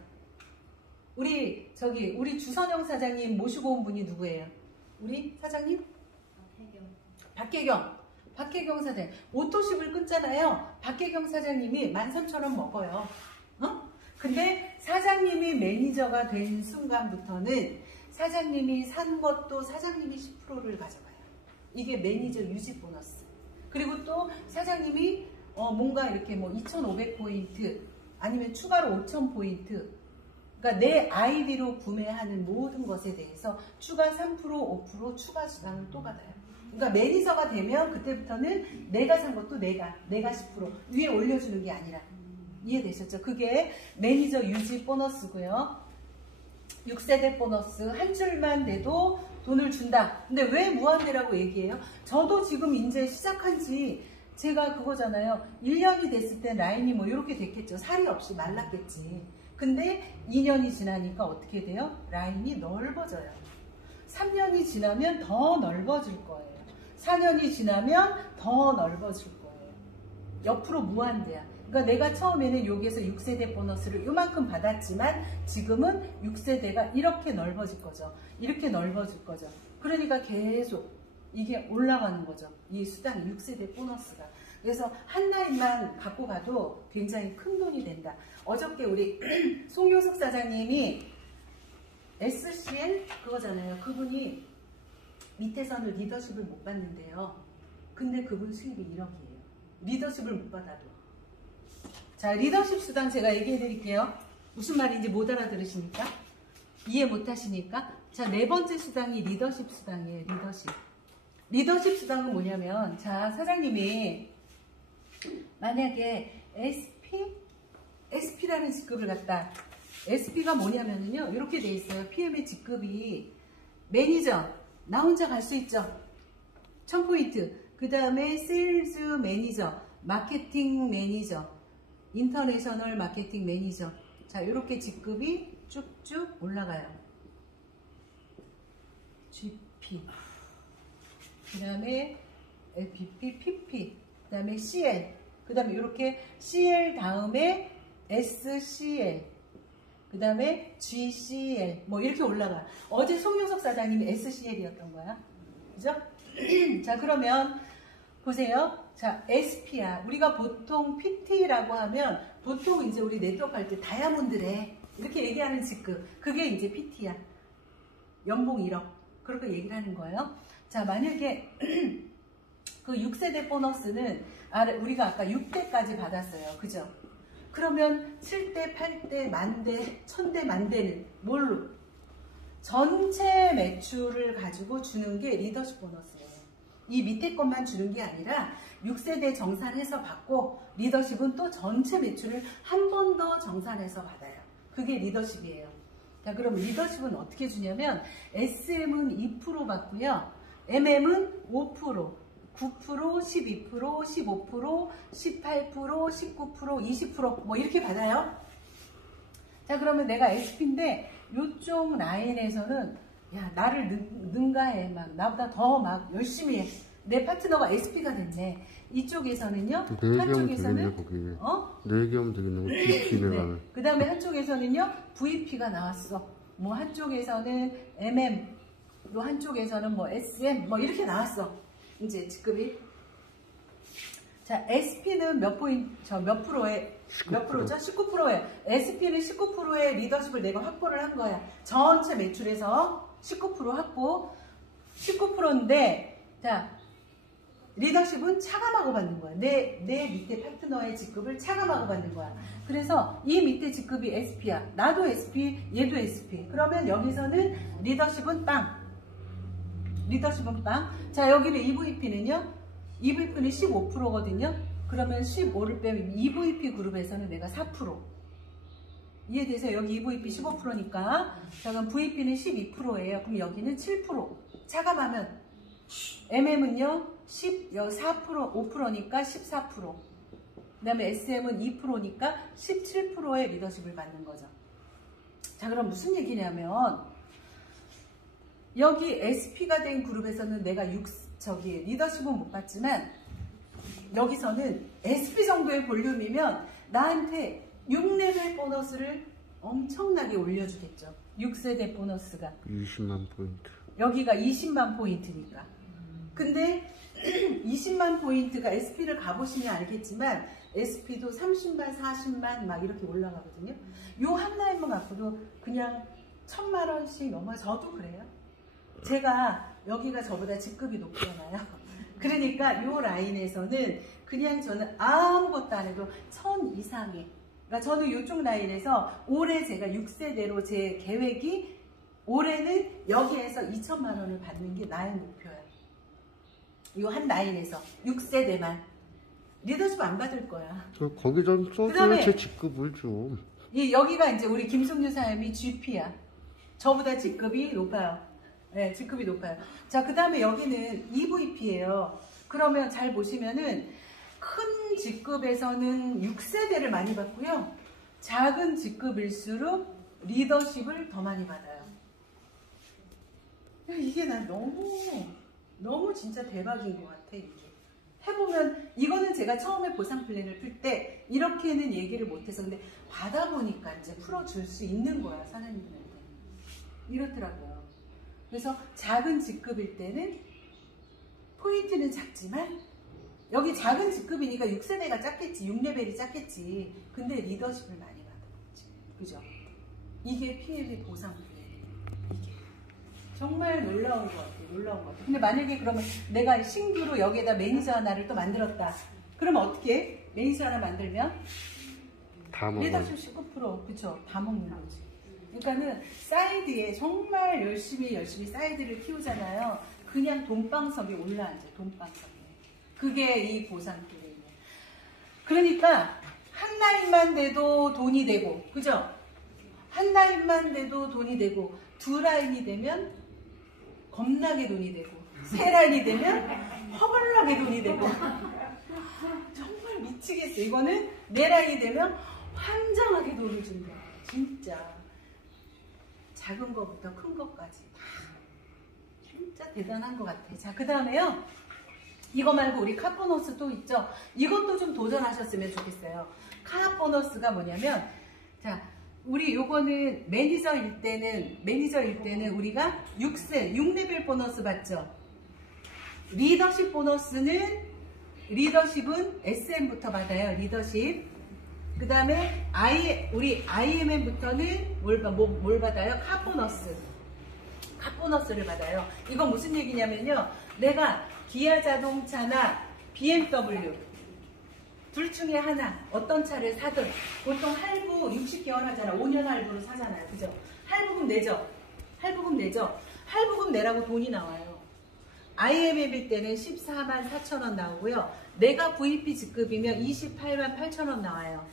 우리 주선영 사장님 모시고 온 분이 누구예요? 우리 사장님? 박혜경 사장님. 오토십을 끊잖아요. 박혜경 사장님이 13,000원 먹어요. 근데 사장님이 매니저가 된 순간부터는 사장님이 산 것도 사장님이 10%를 가져가요. 이게 매니저 유지 보너스. 그리고 또 사장님이 뭔가 이렇게 뭐 2,500포인트 아니면 추가로 5,000포인트, 그러니까 내 아이디로 구매하는 모든 것에 대해서 추가 3%, 5% 추가 수당을 또 받아요. 그러니까 매니저가 되면 그때부터는 내가 산 것도 내가 10% 위에 올려주는 게 아니라. 이해되셨죠? 그게 매니저 유지 보너스고요. 6세대 보너스 한 줄만 내도 돈을 준다. 근데 왜 무한대라고 얘기해요? 저도 지금 이제 시작한 지 제가 그거잖아요. 1년이 됐을 때 라인이 뭐 이렇게 됐겠죠. 살이 없이 말랐겠지. 근데 2년이 지나니까 어떻게 돼요? 라인이 넓어져요. 3년이 지나면 더 넓어질 거예요. 4년이 지나면 더 넓어질 거예요. 옆으로 무한대야. 그러니까 내가 처음에는 여기에서 6세대 보너스를 이만큼 받았지만 지금은 6세대가 이렇게 넓어질 거죠. 이렇게 넓어질 거죠. 그러니까 계속 이게 올라가는 거죠. 이 수당 6세대 보너스가. 그래서 한 라인만 갖고 가도 굉장히 큰 돈이 된다. 어저께 우리 송효숙 사장님이 SCL 그거잖아요. 그분이 밑에서는 리더십을 못 받는데요. 근데 그분 수입이 1억이에요. 리더십을 못 받아도. 자, 리더십 수당 제가 얘기해 드릴게요. 무슨 말인지 못 알아들으시니까? 이해 못 하시니까? 자, 네 번째 수당이 리더십 수당이에요. 리더십. 리더십 수당은 뭐냐면, 자, 사장님이 만약에 SP라는 직급을 갖다, SP가 뭐냐면요, 이렇게 돼 있어요. PM의 직급이 매니저, 나 혼자 갈 수 있죠. 1000포인트. 그 다음에 세일즈 매니저, 마케팅 매니저, 인터내셔널 마케팅 매니저. 자, 이렇게 직급이 쭉쭉 올라가요. GP. 그 다음에 LPP, PP. 그 다음에 CL. 그 다음에 이렇게 CL 다음에 SCL. 그 다음에 GCL. 뭐 이렇게 올라가. 어제 송효석 사장님이 SCL이었던 거야. 그죠? 자, 그러면 보세요. 자, SP야. 우리가 보통 PT라고 하면 보통 이제 우리 네트워크 할 때 다이아몬드래. 이렇게 얘기하는 직급. 그게 이제 PT야. 연봉 1억. 그렇게 얘기를 하는 거예요. 자, 만약에 그 6세대 보너스는 우리가 아까 6대까지 받았어요. 그죠? 그러면 7대, 8대, 만대, 1000대, 만대는 뭘로? 전체 매출을 가지고 주는 게 리더십 보너스예요. 이 밑에 것만 주는 게 아니라 6세대 정산해서 받고 리더십은 또 전체 매출을 한 번 더 정산해서 받아요. 그게 리더십이에요. 자, 그럼 리더십은 어떻게 주냐면 SM은 2% 받고요. MM은 5%, 9%, 12%, 15%, 18%, 19%, 20% 뭐 이렇게 받아요. 자, 그러면 내가 SP인데 이쪽 라인에서는 야, 나를 능가해. 막 나보다 더 막 열심히 해. 내 파트너가 SP가 됐네. 이쪽에서는요. 한쪽에서는 되겠네, 거기. 4개 하면 되겠네. PP를 네. 그 다음에 한쪽에서는요. VP가 나왔어. 뭐 한쪽에서는 MM, 또 한쪽에서는 뭐 SM, 뭐 이렇게 나왔어. 이제 직급이. 자, SP는 몇 프로에, 몇 프로죠? 19%에. SP는 19%의 리더십을 내가 확보를 한 거야. 전체 매출에서 19% 확보. 19%인데, 자, 리더십은 차감하고 받는 거야. 내 밑에 파트너의 직급을 차감하고 받는 거야. 그래서 이 밑에 직급이 SP야. 나도 SP, 얘도 SP. 그러면 여기서는 리더십은 빵. 리더십은 빵. 자, 여기는 EVP는요. EVP는 15%거든요. 그러면 15를 빼면 EVP 그룹에서는 내가 4%. 이해되세요? 여기 EVP 15%니까. 자, 그럼 VP는 12%예요. 그럼 여기는 7%. 차감하면 MM은요. 4%, 5%니까 14%. 그 다음에 SM은 2%니까 17%의 리더십을 받는 거죠. 자, 그럼 무슨 얘기냐면 여기 SP가 된 그룹에서는 내가 리더십은 못 받지만 여기서는 SP 정도의 볼륨이면 나한테 6레벨 보너스를 엄청나게 올려주겠죠. 6세대 보너스가 20만 포인트. 여기가 20만 포인트니까. 근데 20만 포인트가 SP를 가보시면 알겠지만 SP도 30만, 40만 막 이렇게 올라가거든요. 요 한 라인만 갖고도 그냥 1000만 원씩 넘어요. 저도 그래요. 제가 여기가 저보다 직급이 높잖아요. 그러니까 요 라인에서는 그냥 저는 아무것도 안 해도 1000 이상에, 그러니까 저는 이쪽 라인에서 올해 제가 6세대로 제 계획이 올해는 여기에서 2천만 원을 받는 게 나의 목표야. 이 한 라인에서 6세대만. 리더십 안 받을 거야. 거기 좀 써줘요. 그다음에 제 직급을 좀. 여기가 이제 우리 김승유 사장님이 GP야. 저보다 직급이 높아요. 네, 직급이 높아요. 자, 그 다음에 여기는 EVP예요. 그러면 잘 보시면은 큰 직급에서는 6세대를 많이 받고요. 작은 직급일수록 리더십을 더 많이 받아요. 이게 난 너무 진짜 대박인 것 같아, 이게. 해보면, 이거는 제가 처음에 보상 플랜을 풀 때 이렇게는 얘기를 못해서, 근데 받아보니까 이제 풀어줄 수 있는 거야, 사장님한테. 이렇더라고요. 그래서 작은 직급일 때는 포인트는 작지만, 여기 작은 직급이니까 6세대가 작겠지, 6레벨이 작겠지. 근데 리더십을 많이 받아보지. 그죠? 이게 PM의 보상 플랜이에요. 이게. 정말 놀라운 것 같아요. 놀라운 것 같아요. 근데 만약에 그러면 내가 신규로 여기에다 매니저 하나를 또 만들었다. 그러면 어떻게 해? 매니저 하나 만들면? 다 먹어요. 리더십 19%. 그쵸? 다 먹는 거지. 그러니까는 사이드에 정말 열심히 사이드를 키우잖아요. 그냥 돈방석에 올라앉아요. 돈방석에. 그게 이 보상 플랜이에요. 그러니까 한 라인만 돼도 돈이 되고, 그죠? 한 라인만 돼도 돈이 되고, 두 라인이 되면 겁나게 돈이 되고, 세 라인이 되면 허벌나게 돈이 되고. 정말 미치겠어요. 이거는 네 라인이 되면 환장하게 돈을 준다. 진짜. 작은 거부터 큰 것까지 다 진짜 대단한 것 같아요. 자, 그 다음에요. 이거 말고 우리 카 보너스 또 있죠. 이것도 좀 도전하셨으면 좋겠어요. 카 보너스가 뭐냐면, 자, 우리 요거는 매니저일 때는 우리가 6레벨 보너스 받죠. 리더십은 SM부터 받아요. 리더십. 그 다음에 우리 IMM부터는 뭘 받아요? 카 보너스를 받아요. 이건 무슨 얘기냐면요. 내가 기아 자동차나 BMW 둘 중에 하나 어떤 차를 사든 보통 할부 60개월 하잖아. 5년 할부로 사잖아요. 그죠? 할부금 내죠. 할부금 내라고 돈이 나와요. IMM일 때는 14만 4천 원 나오고요. 내가 VP 직급이면 28만 8천 원 나와요.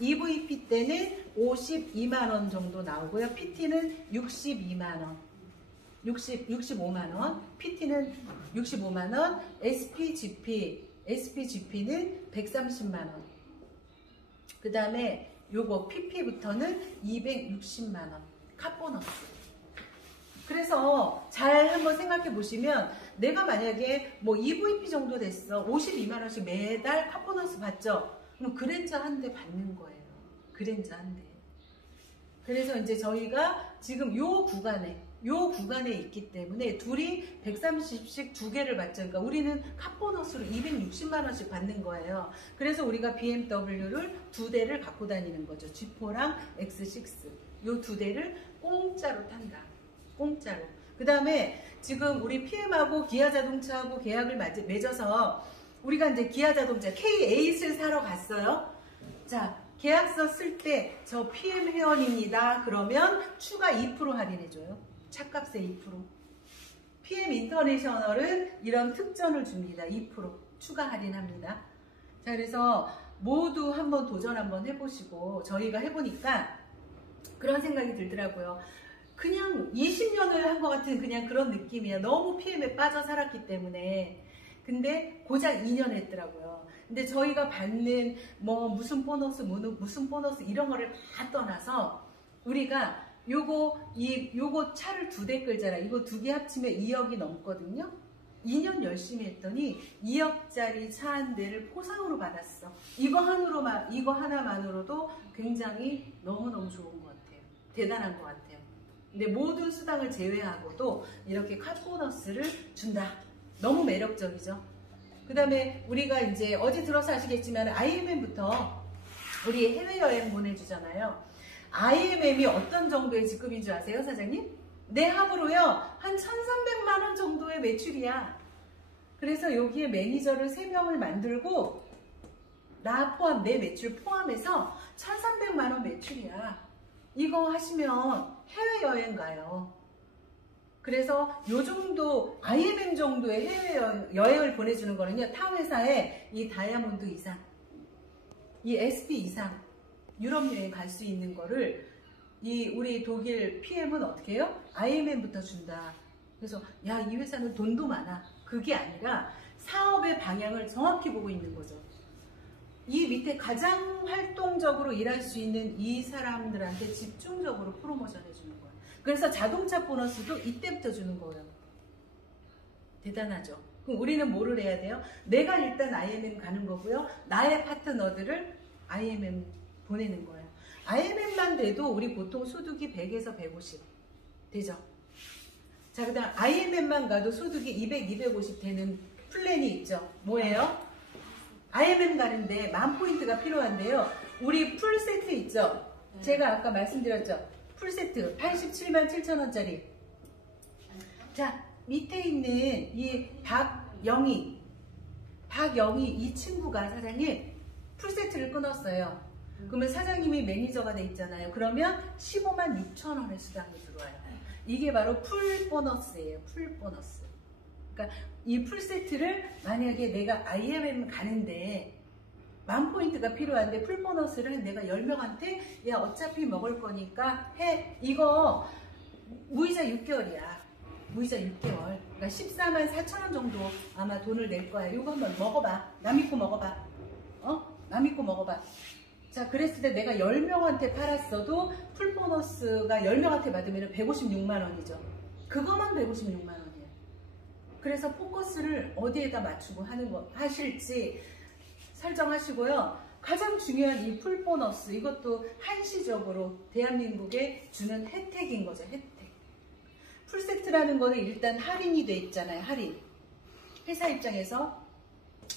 EVP 때는 52만 원 정도 나오고요. PT는 65만 원. PT는 65만 원. SPGP는 130만 원. 그 다음에 요거 PP부터는 260만 원. 카보너스. 그래서 잘 한번 생각해 보시면 내가 만약에 뭐 EVP 정도 됐어. 52만 원씩 매달 카보너스 받죠. 그럼 그랜저 한 대 받는 거예요. 그랜저 한 대. 그래서 이제 저희가 지금 요 구간에 있기 때문에 둘이 130씩 두 개를 받죠. 그러니까 우리는 카보너스로 260만 원씩 받는 거예요. 그래서 우리가 BMW를 두 대를 갖고 다니는 거죠. G4랑 X6. 요 두 대를 공짜로 탄다. 공짜로. 그 다음에 지금 우리 PM하고 기아자동차하고 계약을 맺어서 우리가 이제 기아자동차 K8을 사러 갔어요. 자, 계약서 쓸 때 저 PM 회원입니다. 그러면 추가 2% 할인해줘요. 차값의 2%. PM 인터내셔널은 이런 특전을 줍니다. 2% 추가 할인합니다. 자, 그래서 모두 한번 도전 한번 해보시고 저희가 해보니까 그런 생각이 들더라고요. 그냥 20년을 한 것 같은 그냥 그런 느낌이야. 너무 PM에 빠져 살았기 때문에. 근데 고작 2년 했더라고요. 근데 저희가 받는 뭐 무슨 보너스 이런 거를 다 떠나서 우리가 요거 차를 두 대 끌잖아. 이거 두 개 합치면 2억이 넘거든요. 2년 열심히 했더니 2억짜리 차 한 대를 포상으로 받았어. 이거 하나만으로도 굉장히 너무너무 좋은 것 같아요. 대단한 것 같아요. 근데 모든 수당을 제외하고도 이렇게 카보너스를 준다. 너무 매력적이죠. 그 다음에 우리가 이제 어디 들어서 아시겠지만 IMM부터 우리 해외여행 보내주잖아요. IMM이 어떤 정도의 직급인 줄 아세요, 사장님? 내 합으로요 한 1,300만 원 정도의 매출이야. 그래서 여기에 매니저를 3명을 만들고 나 포함, 내 매출 포함해서 1,300만 원 매출이야. 이거 하시면 해외여행 가요. 그래서 요 정도 IMM 정도의 해외여행을 보내주는 거는요, 타 회사에 이 다이아몬드 이상, 이 SP 이상 유럽 여행 갈 수 있는 거를 이 우리 독일 PM은 어떻게 해요? IMM부터 준다. 그래서 야, 이 회사는 돈도 많아. 그게 아니라 사업의 방향을 정확히 보고 있는 거죠. 이 밑에 가장 활동적으로 일할 수 있는 이 사람들한테 집중적으로 프로모션 해주는 거예요. 그래서 자동차 보너스도 이때부터 주는 거예요. 대단하죠. 그럼 우리는 뭐를 해야 돼요? 내가 일단 IMM 가는 거고요. 나의 파트너들을 IMM 보내는 거예요. IMM만 돼도 우리 보통 소득이 100에서 150 되죠. 자, 그 다음 IMM만 가도 소득이 200, 250 되는 플랜이 있죠. 뭐예요? IMM 가는데 10,000포인트가 필요한데요. 우리 풀세트 있죠? 제가 아까 말씀드렸죠? 풀세트 87만 7천원짜리. 자, 밑에 있는 이 박영희 이 친구가 사장님 풀세트를 끊었어요. 그러면 사장님이 매니저가 돼 있잖아요. 그러면 15만 6천원의 수당이 들어와요. 이게 바로 풀 보너스예요. 풀 보너스. 그러니까 이 풀세트를 만약에 내가 IMM 가는데 10,000포인트가 필요한데 풀 보너스를 내가 10명한테 야 어차피 먹을 거니까 해. 이거 무이자 6개월이야. 무이자 6개월. 그러니까 14만 4천원 정도 아마 돈을 낼 거야. 이거 한번 먹어봐. 남 믿고 먹어봐. 남 믿고 먹어봐. 자, 그랬을 때 내가 10명한테 팔았어도 풀 보너스가 10명한테 받으면 156만 원이죠. 그거만 156만 원이에요. 그래서 포커스를 어디에다 맞추고 하실지 설정하시고요. 가장 중요한 이 풀 보너스, 이것도 한시적으로 대한민국에 주는 혜택인 거죠. 혜택. 풀세트라는 거는 일단 할인이 돼 있잖아요. 할인. 회사 입장에서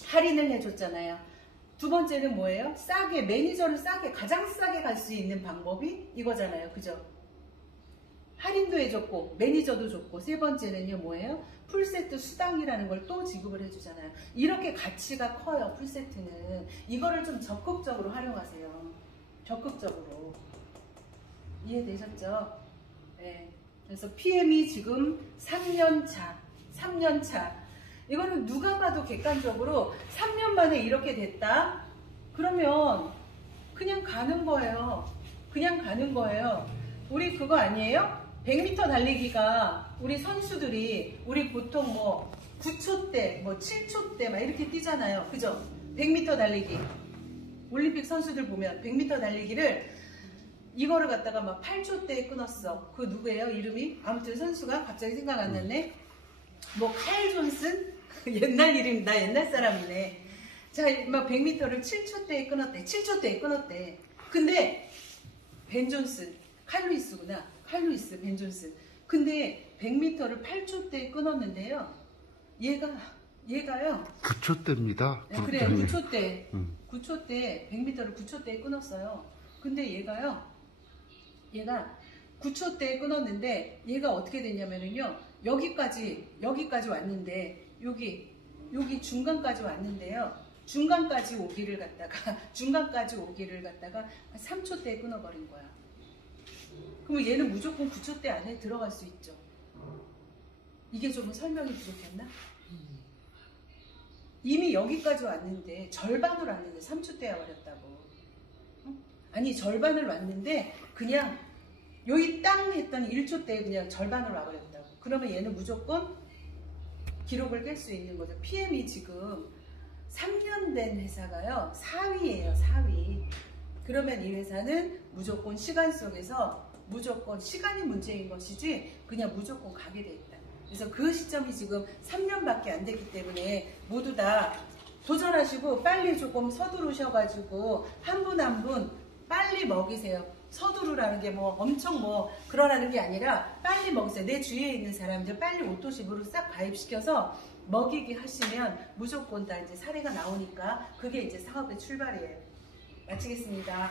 할인을 해줬잖아요. 두 번째는 뭐예요? 싸게, 매니저를 싸게, 가장 싸게 갈 수 있는 방법이 이거잖아요. 그죠? 할인도 해줬고, 매니저도 줬고, 세 번째는요, 뭐예요? 풀세트 수당이라는 걸 또 지급을 해주잖아요. 이렇게 가치가 커요, 풀세트는. 이거를 좀 적극적으로 활용하세요. 적극적으로. 이해되셨죠? 네. 그래서 PM이 지금 3년차. 이거는 누가 봐도 객관적으로 3년 만에 이렇게 됐다? 그러면 그냥 가는 거예요. 그냥 가는 거예요. 우리 그거 아니에요? 100m 달리기가 우리 선수들이 우리 보통 뭐 9초대, 뭐 7초대 막 이렇게 뛰잖아요. 그죠? 100m 달리기. 올림픽 선수들 보면 100m 달리기를 이거를 갖다가 막 8초대에 끊었어. 그 누구예요? 이름이? 아무튼 선수가 갑자기 생각 안 났네. 뭐 칼 존슨? 옛날 이름, 나 옛날 사람이네. 자, 막 100m를 7초대에 끊었대. 7초대에 끊었대. 근데 벤 존슨, 칼루이스구나. 칼루이스, 벤 존슨. 근데 100m를 8초대에 끊었는데요. 얘가요. 9초대입니다. 네, 그래, 9초대. 9초대, 100m를 9초대에 끊었어요. 근데 얘가 9초대에 끊었는데 얘가 어떻게 됐냐면요. 여기까지 왔는데 여기 중간까지 왔는데요. 중간까지 오기를 갖다가 3초대에 끊어버린 거야. 그러면 얘는 무조건 9초대 안에 들어갈 수 있죠. 이게 좀 설명이 부족했나? 이미 여기까지 왔는데 절반을 왔는데 3초대에 와버렸다고. 아니 절반을 왔는데 그냥 여기 땅 했더니 1초대에 그냥 절반을 와버렸다고. 그러면 얘는 무조건 기록을 깰 수 있는 거죠. PM이 지금 3년 된 회사가요. 4위예요. 4위. 그러면 이 회사는 무조건 시간 속에서 무조건 시간이 문제인 것이지 그냥 무조건 가게 돼 있다. 그래서 그 시점이 지금 3년밖에 안 됐기 때문에 모두 다 도전하시고 빨리 조금 서두르셔가지고 한 분 한 분 빨리 먹이세요. 서두르라는 게 뭐 엄청 뭐 그러라는 게 아니라 빨리 먹으세요. 내 주위에 있는 사람들 빨리 오토십으로 싹 가입시켜서 먹이기 하시면 무조건 다 이제 사례가 나오니까 그게 이제 사업의 출발이에요. 마치겠습니다.